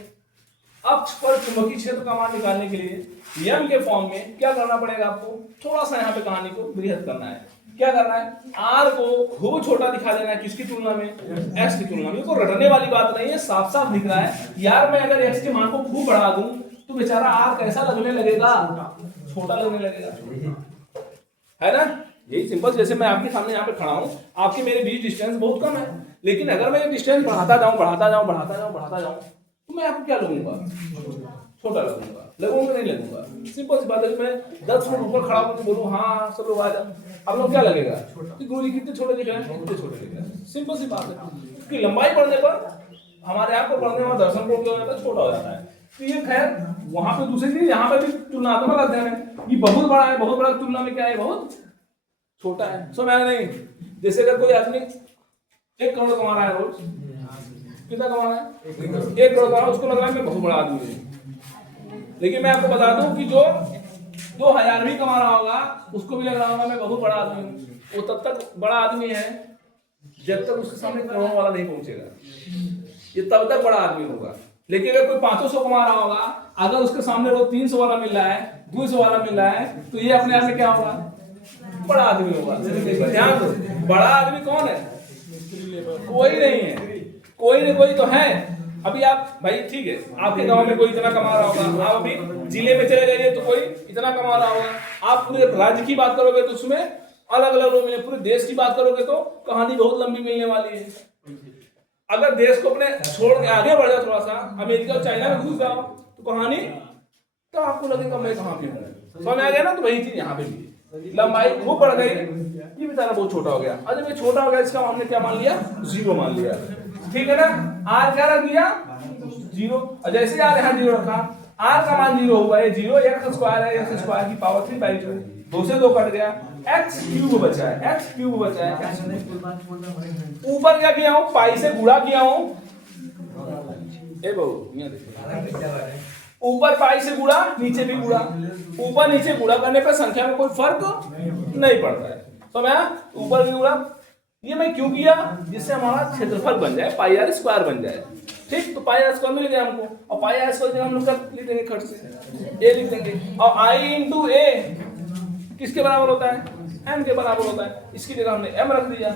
अक्ष पर चुंबकीय क्षेत्र का मान निकालने के लिए यम के फॉर्म में क्या करना पड़ेगा आपको, थोड़ा सा यहाँ पे कहानी को बृहद करना है। क्या करना है, आर को खूब छोटा दिखा देना है, किसकी तुलना में, एक्स की तुलना में। कोई रटने वाली बात नहीं है, साफ साफ दिख रहा है। यार मैं अगर एक्स के मान को खूब बढ़ा दूं तो बेचारा आर कैसा लगने लगेगा, छोटा लगने लगेगा, है ना। यही सिंपल, जैसे मैं आपके सामने यहाँ पे खड़ा हूँ, आपके मेरे बीच डिस्टेंस बहुत कम है, लेकिन अगर मैं ये डिस्टेंस बढ़ाता जाऊँ तो मैं आपको क्या लगूंगा, छोटा लगूंगा नहीं लगूंगा। सिंपल सी बात है, मैं 10 फुट ऊपर खड़ा हूँ बोलूँ हाँ सब लोग आ जाओ, आप लोग क्या लगेगा कि गुरुजी कितने छोटे दिख रहे हैं, कितने छोटे दिख रहे हैं। सिंपल सी बात है, उसकी लंबाई बढ़ने पर हमारे आप को बढ़ने में दर्शन को क्या हो जाता है, छोटा हो जाता है। तो ये खैर वहां पे दूसरी चीज, यहाँ पे भी तुलनात्मक अध्ययन है, ये बहुत बड़ा है, बहुत बड़ा तुलना में क्या है, बहुत छोटा है। समझ आया नहीं। जैसे अगर कोई आदमी 1 करोड़ कमा रहा है रोज, कितना कमा रहा है, 1 करोड़ कमा रहा है, उसको लग रहा है मैं बहुत बड़ा आदमी है। लेकिन मैं आपको बता दूं कि जो 2000 भी कमा रहा होगा उसको भी लग रहा होगा मैं बहुत बड़ा आदमी हूँ। वो तब तक बड़ा आदमी है जब तक उसके सामने करोड़ों वाला नहीं पहुंचेगा, ये तब तक बड़ा आदमी होगा। लेकिन अगर कोई 500 कमा रहा होगा, अगर उसके सामने रोज 300 वाला मिल रहा है, 200 वाला मिल रहा है, तो ये अपने आप में क्या होगा, बड़ा आदमी होगा। ध्यान दो, बड़ा आदमी कौन है, कोई नहीं है, कोई न कोई तो है। अभी आप भाई ठीक है, आपके गांव में कोई इतना कमा रहा होगा, आप अभी जिले में चले जाइए तो कोई इतना कमा रहा होगा। आप पूरे राज्य की बात करोगे तो उसमें अलग अलग लोग मिले, पूरे देश की बात करोगे तो कहानी बहुत लंबी मिलने वाली है। अगर देश को अपने छोड़ के आगे बढ़ जाओ, थोड़ा सा अमेरिका और चाइना में घुस जाओ तो कहानी तो आपको लगेगा मैं कहाँ पे हूँ। समझ आ गया ना? तो वही चीज यहाँ पे भी, लंबाई खूब बढ़ गई, ये बेचारा बहुत छोटा हो गया। और जब ये छोटा हो गया इसका हमने क्या मान लिया? जीरो मान लिया। ठीक है ना? आर क्या रख दिया? जीरो। और जैसे यार यहाँ जीरो रखा, आर का मान जीरो हुआ है, जीरो एक्स स्क्वायर है, एक्स स्क्वायर की पावर 3/2, 2 से 2 कट गया, एक्स क्यूब बचा है, एक्स क्यूब बचा है। ऊपर क्या किया हूँ? पाई से गुणा किया हूँ। ए बहु ऊपर पाई से गुणा, नीचे भी गुणा। ऊपर नीचे गुणा करने पर संख्या में कोई फर्क नहीं पड़ता है। तो मैं ऊपर भी गुणा, ये मैं क्यों किया? जिससे हमारा क्षेत्रफल बन जाए, पाई आर स्क्वायर बन जाए। ठीक, तो पाई आर स्क्वायर मिल गया हमको, और पाई आर स्क्वायर हम लोग लिख देंगे खट से, ए लिख देंगे। और आई इंटू ए किसके बराबर होता है? एम के बराबर होता है। इसकी जगह हमने एम रख दिया।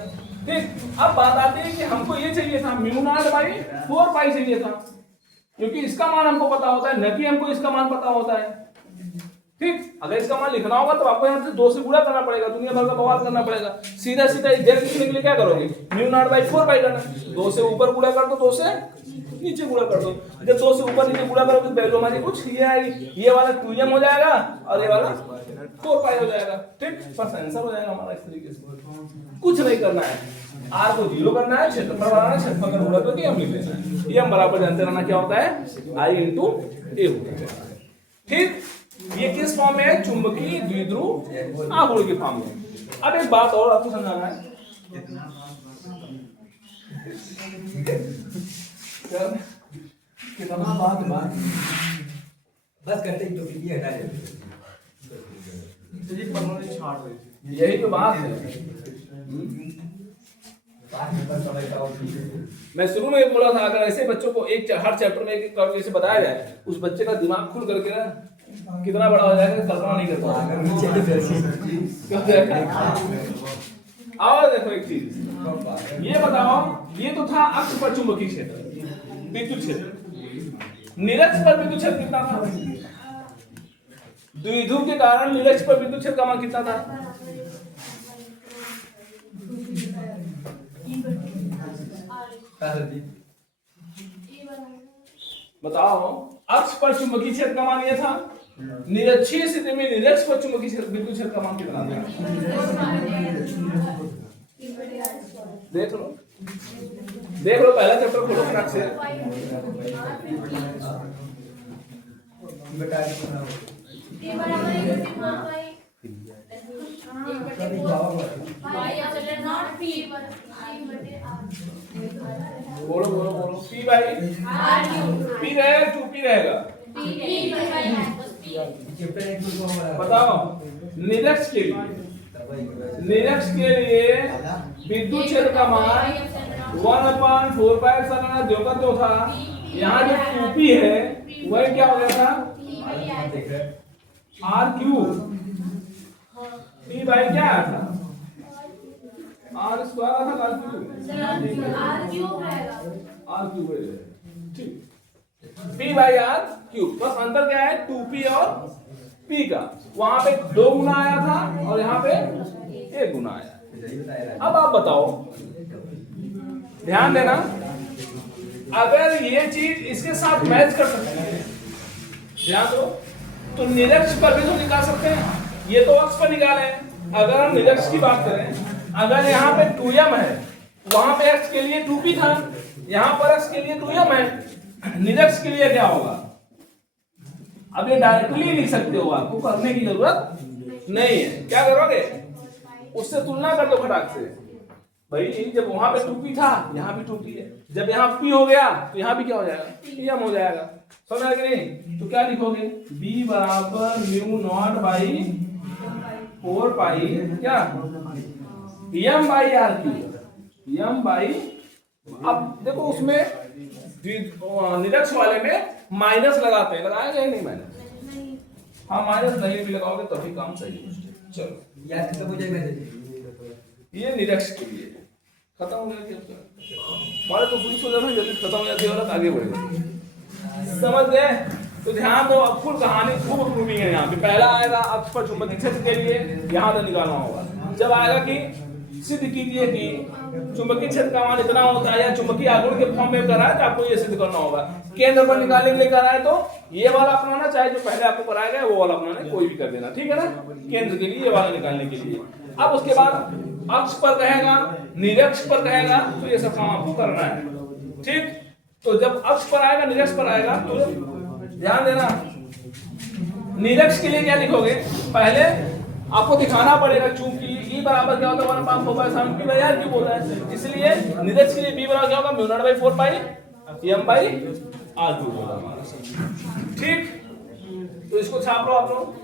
ठीक, अब बात आती है कि हमको ये चाहिए था म्यू नॉट बाई 4 पाई चाहिए था, क्योंकि इसका मान हमको पता होता है, न कि हमको इसका मान पता होता है। ठीक, अगर इसका मान लिखना होगा तो आपको यहाँ से 2 से गुणा करना पड़ेगा, दुनिया भर का बवाल करना पड़ेगा। सीधा सीधा एग्जैक्ट लिखने के लिए क्या करोगे? म्यू नॉट बाई 4 पाई करना, 2 से ऊपर गुणा कर दो, 2 से नीचे गुणा कर दो। जब 2 से ऊपर नीचे गुणा करोगे तो वैल्यू हमारी कुछ ये आएगी, ये वाला 2m हो जाएगा और ये वाला 4 पाई हो जाएगा। ठीक, बस आंसर हो जाएगा हमारा। इस तरीके से कुछ नहीं करना है, आर को 0 करना है, क्षेत्रफल बढ़ाना है, क्षेत्रफल का गुणा करके m लिख लेना है। ये हम बराबर जानते रहना क्या होता है? आई इंटू ए होता है। ठीक, ये किस फॉर्म में है? चुंबकीय द्विध्रुव आघूर्ण के फॉर्म में। अब एक बात और आपको समझाना है, कितना बात बस करते ही तो पीछे हटा देते, यही तो बात है। मैं शुरू में बोला था अगर ऐसे बच्चों को हर चैप्टर में एक टॉपिक जैसे बताया जाए, उस बच्चे का दिमाग खुल करके ना कितना बड़ा हो जाएगा कल्पना नहीं कर पाएगा। और देखो एक चीज ये बताओ, ये तो था अक्ष पर चुंबकीय क्षेत्र, विद्युत क्षेत्र। निरक्ष पर विद्युत क्षेत्र कितना था? द्विध्रुव के कारण निरक्ष पर विद्युत क्षेत्र का मान कितना था? बताओ, अक्ष पर चुंबकीय क्षेत्र का मान ये था, निरक्षीय स्थिति में निरक्ष पर चुंबकीय क्षेत्र विद्युत क्षेत्र का मान कितना था? देख लो पहला चैप्टर खोलो फटाक से। बोलो पी भाई, पी रहेगा, 2p रहेगा। बताओ, निरक्ष के लिए विद्युत क्षेत्र का मान 1/4 जो का 2 था। यहाँ जो 2p है वह क्या हो गया था? Are cube. p बाई क्या आया था? आर स्क्वायर था, आर क्यूब है। ठीक, p बाई आर क्यूब। बस अंतर क्या है? 2p और p का। वहां पे 2 गुना आया था और यहाँ पे 1 गुना आया। अब आप बताओ, ध्यान देना, अगर ये चीज इसके साथ मैच कर सकते हैं, ध्यान दो, तो निरक्ष पर भी तो निकाल सकते हैं। ये तो अक्ष पर निकाले हैं। अगर हम निरक्ष की बात करें, अगर यहाँ पे 2m है, वहां पे x के लिए 2p था, यहाँ पर x के लिए 2m है, निरक्ष के लिए क्या होगा? अब ये डायरेक्टली लिख सकते हो, आपको करने की जरूरत नहीं है। क्या करोगे? उससे तुलना कर दो खटाक से। भाई जब वहां पे 2p था, यहाँ भी 2p है। जब यहाँ p हो गया तो यहाँ भी क्या हो जाएगा? m हो जाएगा। समझ आ गया नहीं? तो क्या लिखोगे? b बराबर म्यू नॉट बाई 4 पाई क्या m by r cube, m by. अब देखो उसमें निरक्ष वाले में माइनस लगाते हैं, लगाएंगे या नहीं माइनस? हाँ, माइनस नहीं भी लगाओगे तभी काम सही है। चलो, ये निरक्ष के लिए। खत्म हो गया क्या? हमारे तो पुलिस हो जल्दी खत्म हो जाती है औरत आगे बढ़ेगी। समझ गए? तो ध्यान दो, अब फुल कहानी खूब मूविंग है यहाँ पे। पहला आएगा अक्ष पर चुंबकीय क्षेत्र के लिए, यहाँ से निकालना होगा। जब आएगा कि सिद्ध कीजिए कि चुंबकीय क्षेत्र का मान इतना होता है या चुंबकीय आघूर्ण के फॉर्म में करा है तो आपको ये सिद्ध करना होगा। केंद्र पर निकालने के लिए करा है तो ये वाला अपनाना, चाहे जो पहले आपको कराया गया वो वाला अपनाना, कोई भी कर देना, ठीक है ना। केंद्र के लिए ये वाला निकालने के लिए। अब उसके बाद अक्ष पर कहेगा, निरक्ष पर कहेगा तो ये सब काम आपको करना है, ठीक। तो जब अक्ष पर आएगा, निरक्ष पर आएगा तो ध्यान देना। निरक्ष के लिए क्या लिखोगे? पहले आपको दिखाना पड़ेगा, चूंकि ई बराबर क्या होता है 1/4 पाई यार क्यों बोल रहा है, इसलिए निरक्ष के लिए बी बराबर क्या होगा μ0/4 पाई m/r³ होगा हमारा, ठीक। तो इसको छाप लो आप लोग।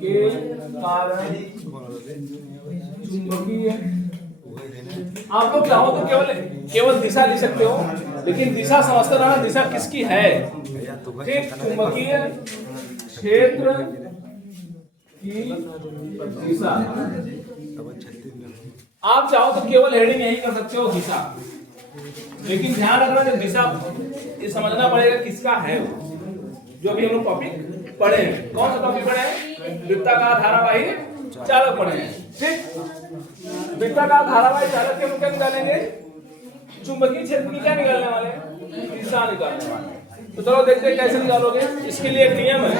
के कारण चुंबकीय, आप लोग चाहो तो केवल दिशा लिख सकते हो, लेकिन दिशा समझते रहना दिशा किसकी है, ठीक। चुंबकीय क्षेत्र की दिशा, आप चाहो तो केवल हेडिंग यही कर सकते हो दिशा, लेकिन ध्यान रखना जब दिशा ये समझना पड़ेगा किसका है वो। जो भी हम लोग टॉपिक पढ़े हैं, कौन सा टॉपिक पढ़े हैं? वृत्ताकार धारावाही चालक पढ़े हैं, ठीक। वृत्ताकार धारावाही चालक के हम क्या निकालेंगे? चुंबकीय क्षेत्र की क्या निकालने वाले? दिशा निकालने वाले। तो चलो देखते हैं कैसे निकालोगे। इसके लिए एक नियम है,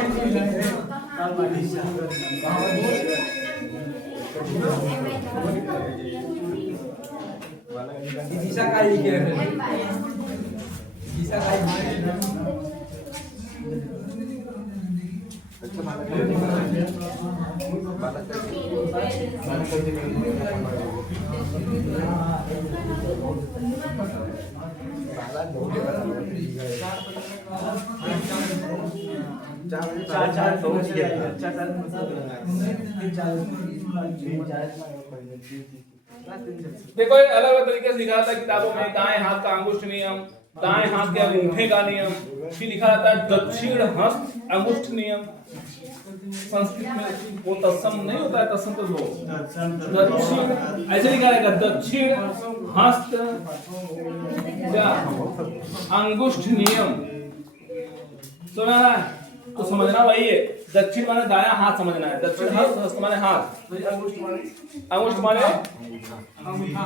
दिशा का ही क्या है? दिशा का देखो ये अलग अलग तरीके से लिखा जाता है किताबों में। दाएं हाथ का अंगुष्ठ नियम, दाएं हाथ के अंगूठे का नियम, फिर लिखा जाता है दक्षिण हस्त अंगुष्ठ नियम। संस्कृत में वो तत्सम नहीं होता है, तत्सम तो वो दक्षिण ऐसे लिखा रहेगा, दक्षिण हस्त अंगुष्ठ नियम। सुना है तो समझना वही है। दक्षिण माने दायां हाथ समझना है, दक्षिण हस्त माने हाथ, अंगुष्ठ माने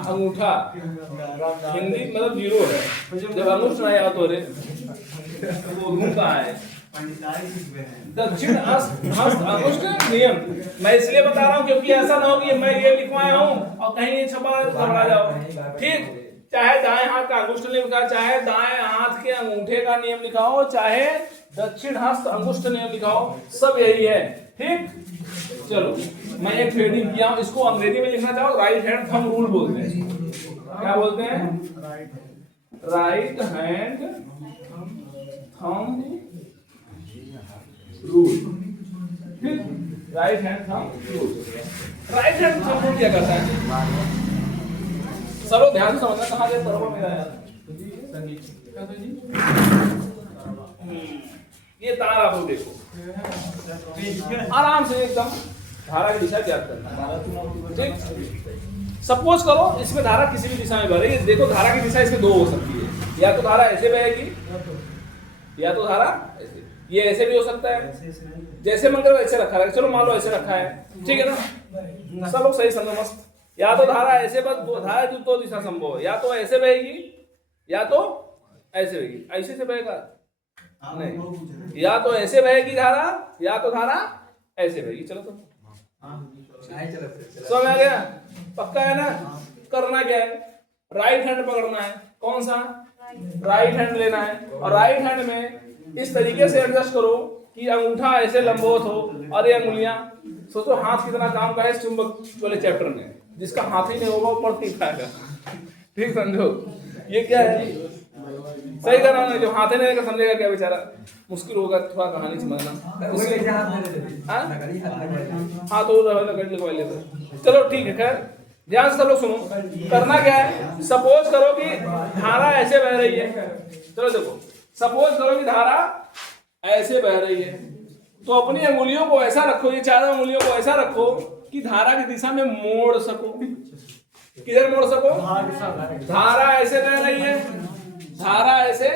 अंगूठा। हिंदी मतलब जीरो है, जब अंगुष्ठ नहीं आता तो रे वो घूम कहाँ है। दक्षिण हस्त अंगुष्ठ नियम मैं इसलिए बता रहा हूँ क्योंकि ऐसा ना हो कि मैं ये लिखवाया हूँ और कहीं ये छपा घबरा जाओ, ठीक। चाहे दाएं हाथ का अंगुष्ठ नियम लिखा, चाहे दाएं हाथ के अंगूठे का नियम लिखा हो, चाहे दक्षिण हस्त अंगुष्ठ नियम लिखा हो, सब यही है, ठीक। चलो मैं एक फेडिंग किया हूं, इसको अंग्रेजी में लिखना चाहो राइट हैंड थंब रूल बोलते हैं। क्या बोलते हैं? राइट हैंड थंब रूल, ठीक। Right hand thumb rule. Right hand thumb rule क्या करता है? सब लोग ध्यान से समझना, कहाँ गया तरफ मेरा यार ये तार आप लोग देखो आराम से एकदम धारा की दिशा ज्ञात करना, ठीक। सपोज करो इसमें धारा किसी भी दिशा में बह रही है। देखो धारा की दिशा इसमें दो हो सकती है, या तो धारा ऐसे बहेगी या तो धारा ऐसे, ये ऐसे भी हो सकता है, जैसे मन करो ऐसे रखा है। चलो मान लो ऐसे रखा है, ठीक है ना, सब लोग सही समझो मस्त। या तो धारा ऐसे बस धारा की दो दिशा संभव है, या तो ऐसे बहेगी या तो ऐसे बहेगी। ऐसे से बहेगा नहीं, या तो ऐसे बहेगी धारा या तो धारा ऐसे बहेगी। चलो तो समझ आ गया? पक्का है ना? करना क्या है? राइट हैंड पकड़ना है। कौन सा? राइट हैंड लेना है, और राइट हैंड में इस तरीके से एडजस्ट करो कि अंगूठा ऐसे लंबवत हो और ये अंगुलियां। सोचो हाथ कितना काम का है इस चुंबक वाले चैप्टर में, जिसका हाथ ही नहीं होगा वो पढ़ नहीं पाएगा, ठीक समझो। ये क्या है? सही करना है, जो हाथ ही नहीं समझेगा क्या बेचारा, मुश्किल होगा थोड़ा कहानी समझना। हाँ तो लकड़ी लगवा लेते। चलो ठीक है, खैर ध्यान से सब लोग सुनो। करना क्या है? सपोज करो कि धारा ऐसे बह रही है। चलो देखो, सपोज करो कि धारा ऐसे बह रही है, तो अपनी अंगुलियों को ऐसा रखो, ये चारों अंगुलियों को ऐसा रखो कि धारा की दिशा में मोड़ सको। किधर मोड़ सको? धारा ऐसे बह रही है, धारा ऐसे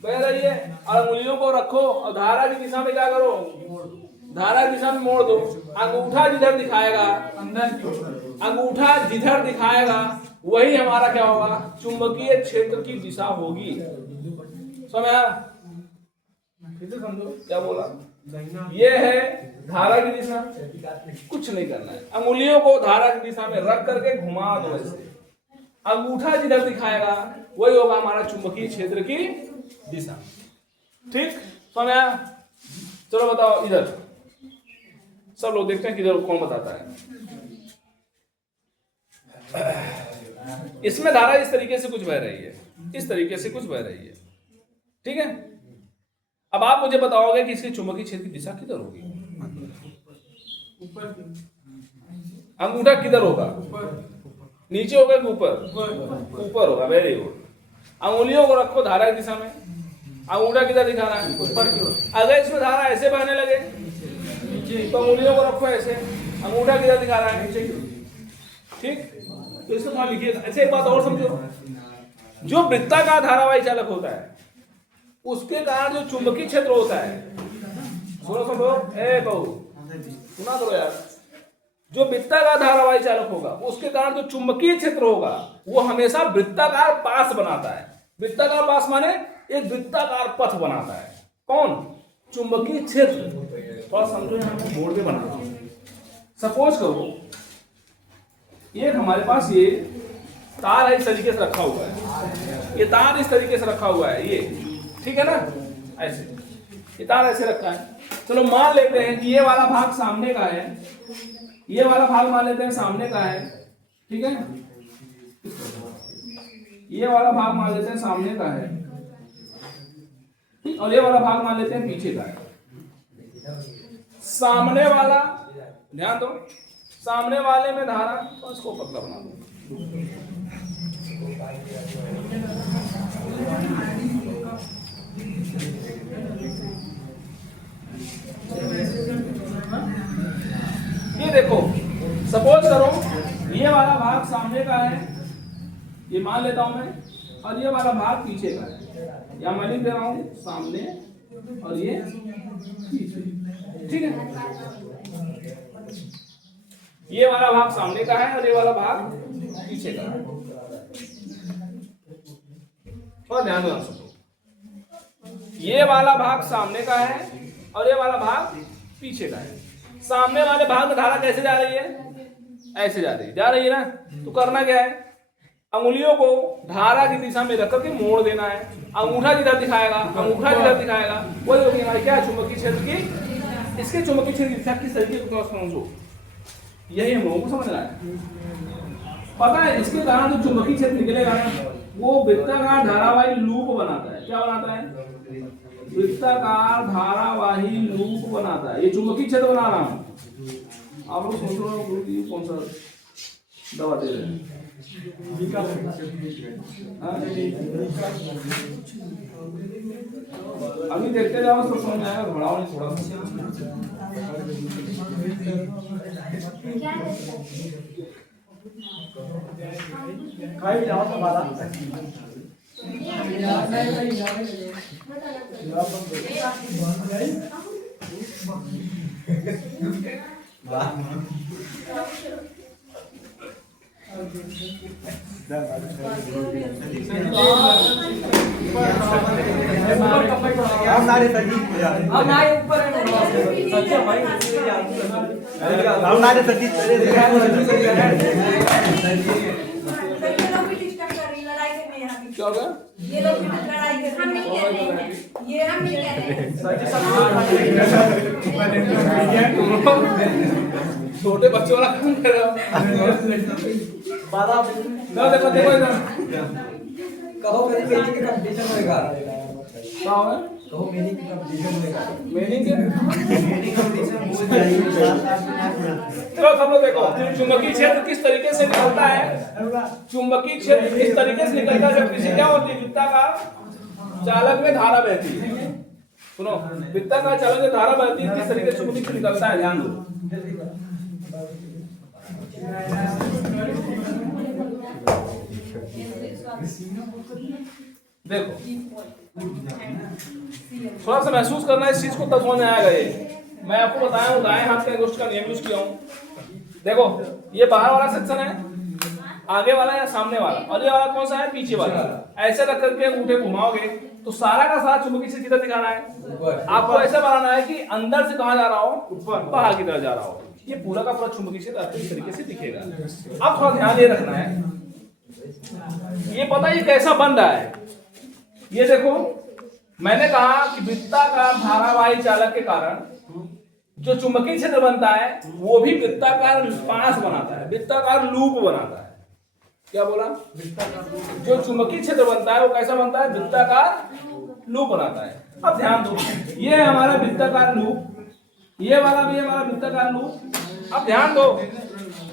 बह रही है, और अंगुलियों को रखो और धारा की दिशा में क्या करो? धारा की दिशा में मोड़ दो। अंगूठा जिधर दिखाएगा, अंगूठा जिधर दिखाएगा वही हमारा क्या होगा? चुंबकीय क्षेत्र की दिशा होगी। समझ आया? फिर से समझो क्या बोला। ये है धारा की दिशा, कुछ नहीं करना है। अंगुलियों को धारा की दिशा में रख करके घुमा दो ऐसे। अंगूठा जिधर दिखाएगा वही होगा हमारा चुंबकीय क्षेत्र की दिशा। ठीक, समझ आया? चलो बताओ इधर, सब लोग देखते हैं किधर कौन बताता है। इसमें धारा इस तरीके से कुछ बह रही है, इस तरीके से कुछ बह रही है। ठीक है, अब आप मुझे बताओगे कि इसके चुंबकीय क्षेत्र की दिशा किधर होगी? अंगूठा किधर होगा? नीचे होगा कि ऊपर? ऊपर होगा। Very good. अंगुलियों को रखो धारा की दिशा में। अंगूठा किधर दिखा रहा है? ऊपर की ओर। अगर इसमें धारा ऐसे बहने लगे तो अंगुलियों को रखो ऐसे, अंगूठा किधर दिखा रहा है? नीचे की ओर। ठीक, तो इसको थोड़ा लिखिए ऐसे। एक बात और समझो, जो वृत्ताकार धारावाही चालक होता है उसके कारण जो चुंबकीय क्षेत्र होता है, सुनो ए बहू सुना करो यार, जो वृत्ताकार धारावाही चालक होगा उसके कारण जो चुंबकीय क्षेत्र होगा वो हमेशा वृत्ताकार पास बनाता है। वृत्ताकार पास माने एक वृत्ताकार पथ बनाता है। कौन? चुंबकीय क्षेत्र। थोड़ा समझो, यहाँ मैं बोर्ड पे बनाता हूं। सपोज करो ये हमारे पास ये तार है, इस तरीके से रखा हुआ है, ये तार इस तरीके से रखा हुआ है, ये ठीक है ना, ऐसे ये तार ऐसे रखा है। चलो मान लेते हैं कि ये वाला भाग सामने का है, ये वाला भाग मान लेते हैं सामने का है, ठीक है, ये वाला भाग मान लेते हैं सामने का है, और ये वाला भाग मान लेते हैं पीछे का है। सामने वाला, ध्यान दो, सामने वाले में धारा, तो इसको पतला बना दो। ये देखो, सपोज करो ये वाला भाग सामने का है, ये मान लेता हूं मैं, और ये वाला भाग पीछे का है, या मैं लिख दे रहा हूं सामने और ये पीछे, ठीक है। ये वाला भाग सामने का है और ये वाला भाग पीछे का है। और ध्यान देना सुनो, ये वाला भाग सामने का है और ये वाला भाग पीछे का है। सामने वाले भाग में धारा कैसे जा रही है? ऐसे जा रही है ना। तो करना क्या है? अंगुलियों को धारा की दिशा में रख करके मोड़ देना है। अंगूठा जिधर दिखाएगा, अंगूठा जिधर दिखाएगा वही होगी हमारी क्या? चुंबकीय क्षेत्र की। इसके चुंबकीय क्षेत्र की दिशा किस तरीके से समझो, यही हम लोगों को समझना है। पता है इसके कारण जो चुंबकीय क्षेत्र निकलेगा ना, वो वृत्ताकार धारावाही लूप बनाता है। क्या बनाता है? वृत्ताकार धारावाही लूप बनाता है। ये चुंबकीय क्षेत्र बना रहा हूं। आप लोग सोच रहे हो गुरु जी कौन सा दवा दे रहे हैं? अभी देखते जाओ तो समझ में आएगा। घबराओ नहीं थोड़ा सा। खाई जाओ हमारा क्या होगा? ये लोग लड़ाई कर, हम नहीं कह रहे हैं, ये हम नहीं कह रहे हैं। छोटे बच्चों वाला काम कर रहा हूँ। देखो देखो इधर कहो मेरी के कंपटीशन होएगा। क्या होगा? कहो मेरी की कंपटीशन होएगा। मेरी कंपटीशन हो जाएगी। चलो सब लोग देखो, चुंबकीय क्षेत्र किस तरीके से निकलता है? चुंबकीय क्षेत्र किस तरीके से निकलता है? जब किसी क्या होती है? वृत्ताकार चालक में धारा बहती है, सुनो, वृत्ताकार चालक में धारा बहती है किस तरीके से चुंबकीय क्षेत्र निकलता है, ध्यान दो। देखो थोड़ा सा महसूस करना इस चीज को, तब समझ में आएगा। ये मैं आपको बताया हूँ, दाएं हाथ के अंगुष्ठ का नियम यूज किया हूँ। देखो ये बाहर वाला सेक्शन है, आगे वाला या सामने वाला, और ये वाला कौन सा है, पीछे वाला। ऐसे रख करके अंगूठे घुमाओगे तो सारा का सारा चुंबकीय क्षेत्र किधर दिखाना है, आपको ऐसा बनाना है कि अंदर से कहां जा रहा हो, ऊपर बाहर की तरफ जा रहा हो। ये पूरा का पूरा चुंबकीय क्षेत्र अच्छी तरीके से दिखेगा। अब थोड़ा ध्यान ये रखना है, ये पता ये कैसा बन रहा है। ये देखो मैंने कहा कि वृत्ताकार धारावाही चालक के कारण जो चुंबकीय क्षेत्र बनता है वो भी वृत्ताकार पास बनाता है, वृत्ताकार लूप बनाता है। क्या बोला, जो चुंबकीय क्षेत्र बनता है वो कैसा बनता है, वृत्ताकार लूप बनाता है। अब ध्यान दो, ये है हमारा वृत्ताकार लूप, ये वाला भी हमारा वृत्ताकार लूप। अब ध्यान दो,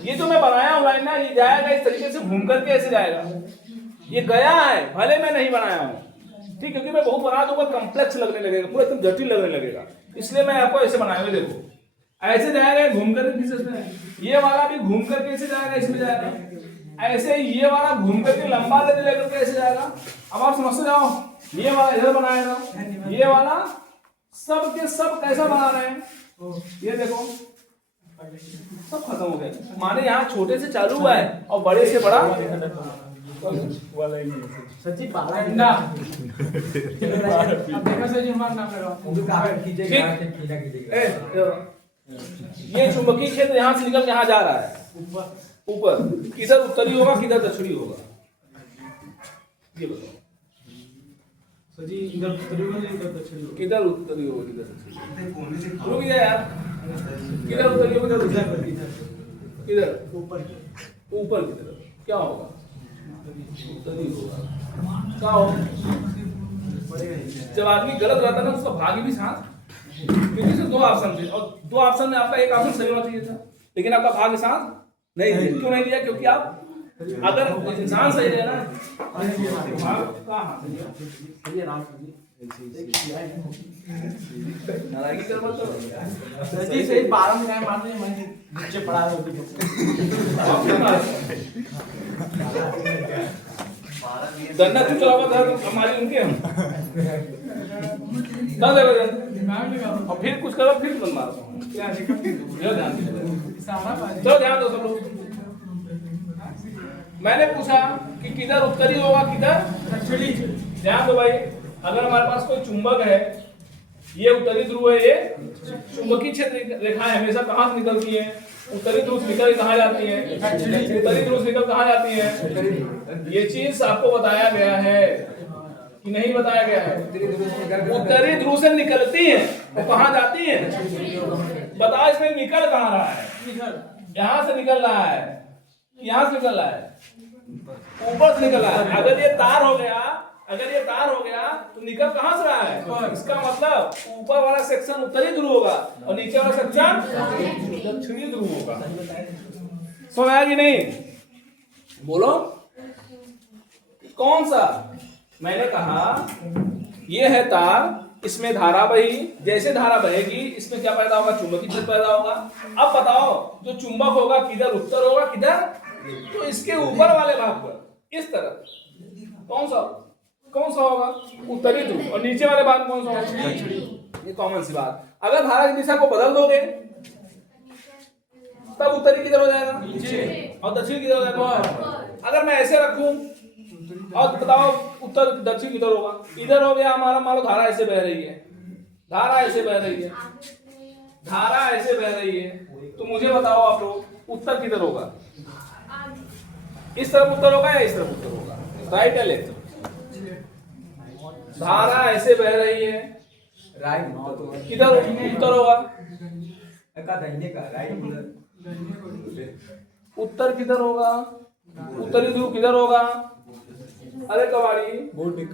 ये जो मैं बनाया हूं लाइन ना, ये जाएगा इस तरीके से घूम करके ऐसे जाएगा। ये गया है, भले मैं नहीं बनाया हूं, ठीक, क्योंकि मैं बहुत बना दूंगा कॉम्प्लेक्स लगने लगेगा, पूरा एकदम जटिल लगने लगेगा, इसलिए मैं आपको ऐसे बनाया हुआ। देखो ऐसे जाएगा, घूम करके, ये वाला भी घूम करके ऐसे जाएगा, इसमें जाएगा ऐसे, ये वाला घूम करके लंबा लेकर के ऐसे जाएगा। अब आप समझते जाओ, ये वाला इधर बनाएगा, ये वाला सब के सब कैसा बना रहे हैं, ये देखो सब खत्म हो गया। माने यहाँ छोटे से चालू हुआ है और बड़े से बड़ा वाला ही नहीं है। सच्ची पाला अब देखो सर जी हमारा नाम लगा उनको कागज खींचेगा। ये चुंबकीय क्षेत्र यहाँ से निकल यहाँ जा रहा है ऊपर, किधर उत्तरी होगा किधर दक्षिणी होगा, ये बताओ सर जी। इधर उत्तरी होगा इधर दक्षिणी होगा, किधर उत्तरी होगा किधर दक्षिणी, रुक जा यार, किधर उत्तरी होगा किधर ऊपर की तरफ, क्या होगा, उत्तरी होगा। क्या हो, जब आदमी गलत रहता है ना उसका भाग्य भी साथ, क्योंकि सिर्फ दो ऑप्शन थे और दो ऑप्शन में आपका एक ऑप्शन सही होना चाहिए था, लेकिन आपका भाग्य साथ नहीं दिया। क्यों नहीं दिया, क्योंकि आप अगर इंसान सही है ना, नारायणी कर मत सर जी सही 12 में मान लीजिए मैंने नीचे पड़ा है धंधा तू चलावा था हमारी उनके हम ना देखो और फिर कुछ करो फिर बन मारो, चलो ध्यान दो सब लोग। मैंने पूछा कि किधर उत्तरी होगा किधर दक्षिणी, ध्यान दो भाई। अगर हमारे पास कोई चुंबक है, ये उत्तरी ध्रुव है, ये चुंबकीय क्षेत्र रेखाएं हमेशा कहाँ से निकलती हैं, उत्तरी ध्रुव से निकल कहाँ जाती है, उत्तरी ध्रुव से निकल कहाँ जाती है। ये चीज आपको बताया गया है कि नहीं बताया गया है, उत्तरी ध्रुव से निकलती है तो कहाँ जाती है, बताओ इसमें निकल कहाँ रहा है, यहाँ से निकल रहा है, यहाँ से निकल रहा है, ऊपर से निकल रहा है। अगर ये तार हो गया, अगर ये तार हो गया तो निकल कहां से रहा है, इसका मतलब ऊपर वाला सेक्शन उत्तरी ध्रुव होगा और नीचे वाला सेक्शन दक्षिणी ध्रुव होगा। समझ आया कि नहीं, बोलो कौन सा। मैंने कहा ये है तार, इसमें धारा बही, जैसे धारा बहेगी इसमें क्या पैदा होगा, चुंबकीय क्षेत्र पैदा होगा। अब बताओ जो चुंबक होगा किधर उत्तर होगा किधर, तो इसके ऊपर वाले भाग पर इस तरफ कौन सा होगा, उत्तरी ध्रुव, और नीचे वाले भाग कौन सा होगा, ये कॉमन सी बात। अगर धारा की दिशा को बदल दोगे तब उत्तरी किधर हो जाएगा नीचे और दक्षिण किधर हो जाएगा। अगर मैं ऐसे रखूं और बताओ उत्तर दक्षिण किधर होगा, इधर हो गया हमारा, मान लो धारा ऐसे बह रही है, धारा ऐसे बह रही है, धारा ऐसे बह रही है, तो मुझे बताओ आप लोग उत्तर किधर होगा, इस तरफ उत्तर होगा या इस तरफ उत्तर होगा, राइट या लेफ्ट। धारा ऐसे बह रही है, राइट किधर उत्तर होगा, उत्तर किधर होगा, उत्तरी ध्रुव किधर होगा। अरे कबाड़ी,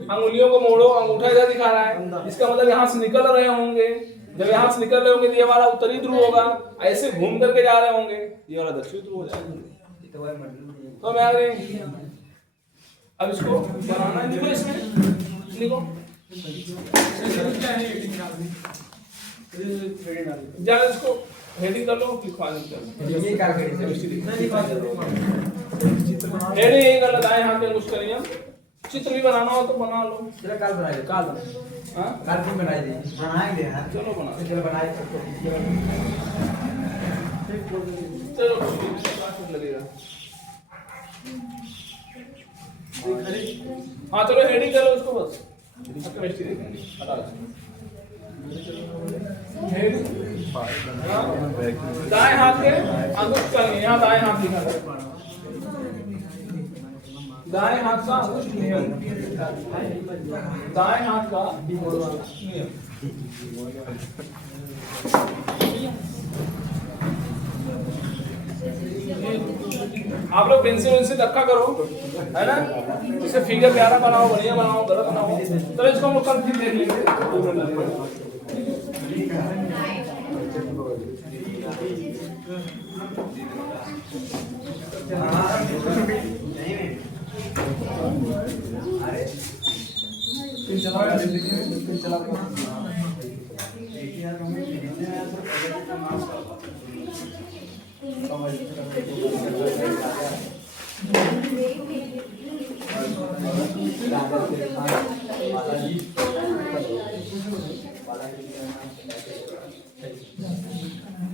अंगुलियों को मोड़ो, अंगूठा इधर दिखा रहा है, इसका मतलब यहाँ से निकल रहे होंगे, जब यहाँ से निकल रहे होंगे तो ये वाला उत्तरी ध्रुव होगा, ऐसे घूम करके जा रहे होंगे, ये वाला दक्षिणी ध्रुव हो जाएगा। तो मैं अब इसको बनाना, लिखो इसमें लिखो जरा इसको हेडिंग कर लो फिर फाइनल कर हेडिंग यही कर लो दाएं हाथ में कुछ करिए चित्र भी बनाना हो तो बना लो काल बनाइए काल हाँ काल भी बनाई दी बनाएंगे यार चलो बना चलो बनाए चलो कुछ लगेगा हाँ चलो हेडिंग कर लो उसको बस केमिस्ट्री देखेंगे हटा दो हेडिंग दाएं हाथ के अंगूठे चलनी यहाँ दाएं हाथ लिखा है दाएं हाथ का अंगूठा नियम दाएं हाथ का नियम आप लोग पेंसिल से रखा करो है ना इसे फिगर प्यारा बनाओ बढ़िया बनाओ गलत बनाओ तो इसको हम लोग कल फिर देख लेंगे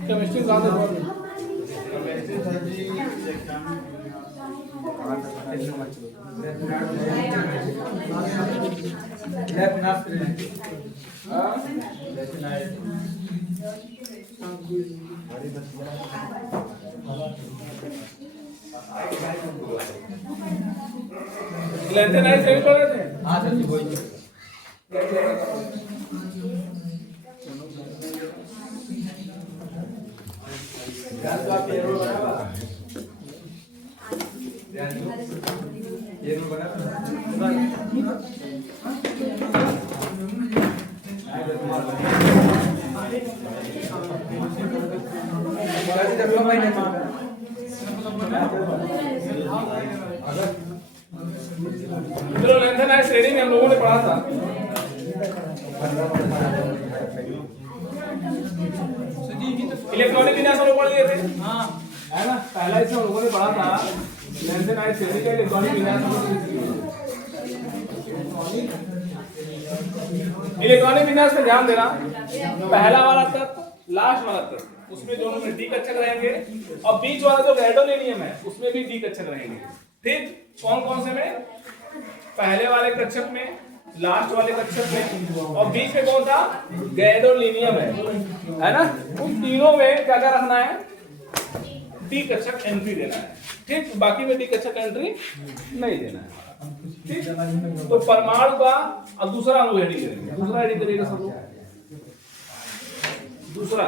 केमिस्ट्री ज्यादा लेते नहीं सही कर रहे थे हाँ सर जी वही चलो लेंथन है शेडिंग हम लोगों ने पढ़ा था इलेक्ट्रॉनिक विन्यास हम लोग पढ़ लिए थे हाँ है ना पहला इसमें हम लोगों ने पढ़ा था लेंथन है शेडिंग का इलेक्ट्रॉनिक विन्यास इलेक्ट्रॉनिक विन्यास में ध्यान देना पहला वाला तत्व लास्ट वाला तत्व उसमें दोनों में डी कक्षक रहेंगे और बीच वाला जो गैडोलिनियम है उसमें भी डी कक्षक रहेंगे ठीक कौन कौन से में पहले वाले कक्षक में लास्ट वाले कक्षक में और बीच में कौन था गैडोलिनियम है ना उन तीनों में क्या क्या रखना है डी कक्षक एंट्री देना है ठीक बाकी में डी कक्षक एंट्री नहीं देना है ठीक तो परमाणु का अब दूसरा हम लोग हेडिंग करेंगे दूसरा हेडिंग करेगा सब लोग दूसरा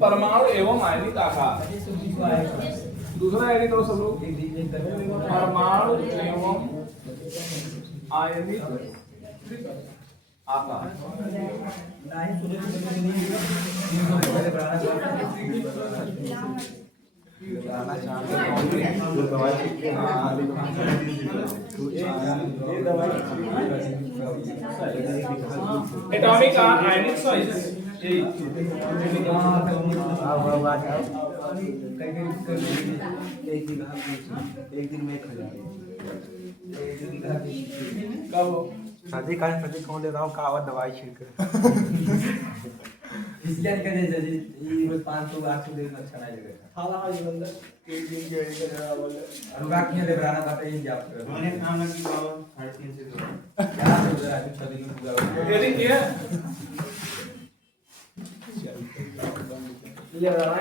परमाणु एवं आयनिक आकार दूसरा हेडिंग करो सब लोग परमाणु एवं आयनिक आकार एटॉमिक आयनिक साइज एक दिन में कब शादी का सदी कौन ले रहा हूँ का दवाई छिड़कर इसलिए कहते हैं जी ये 500 800 दिन अच्छा नहीं लगेगा हाला ये बंदा एक दिन के एडिट कर रहा बोले अनुराग किया ले बनाना था ये जॉब कर मैंने काम ना की बाबा 350 से क्या हो रहा है शादी में पूरा एडिट किया ये रहा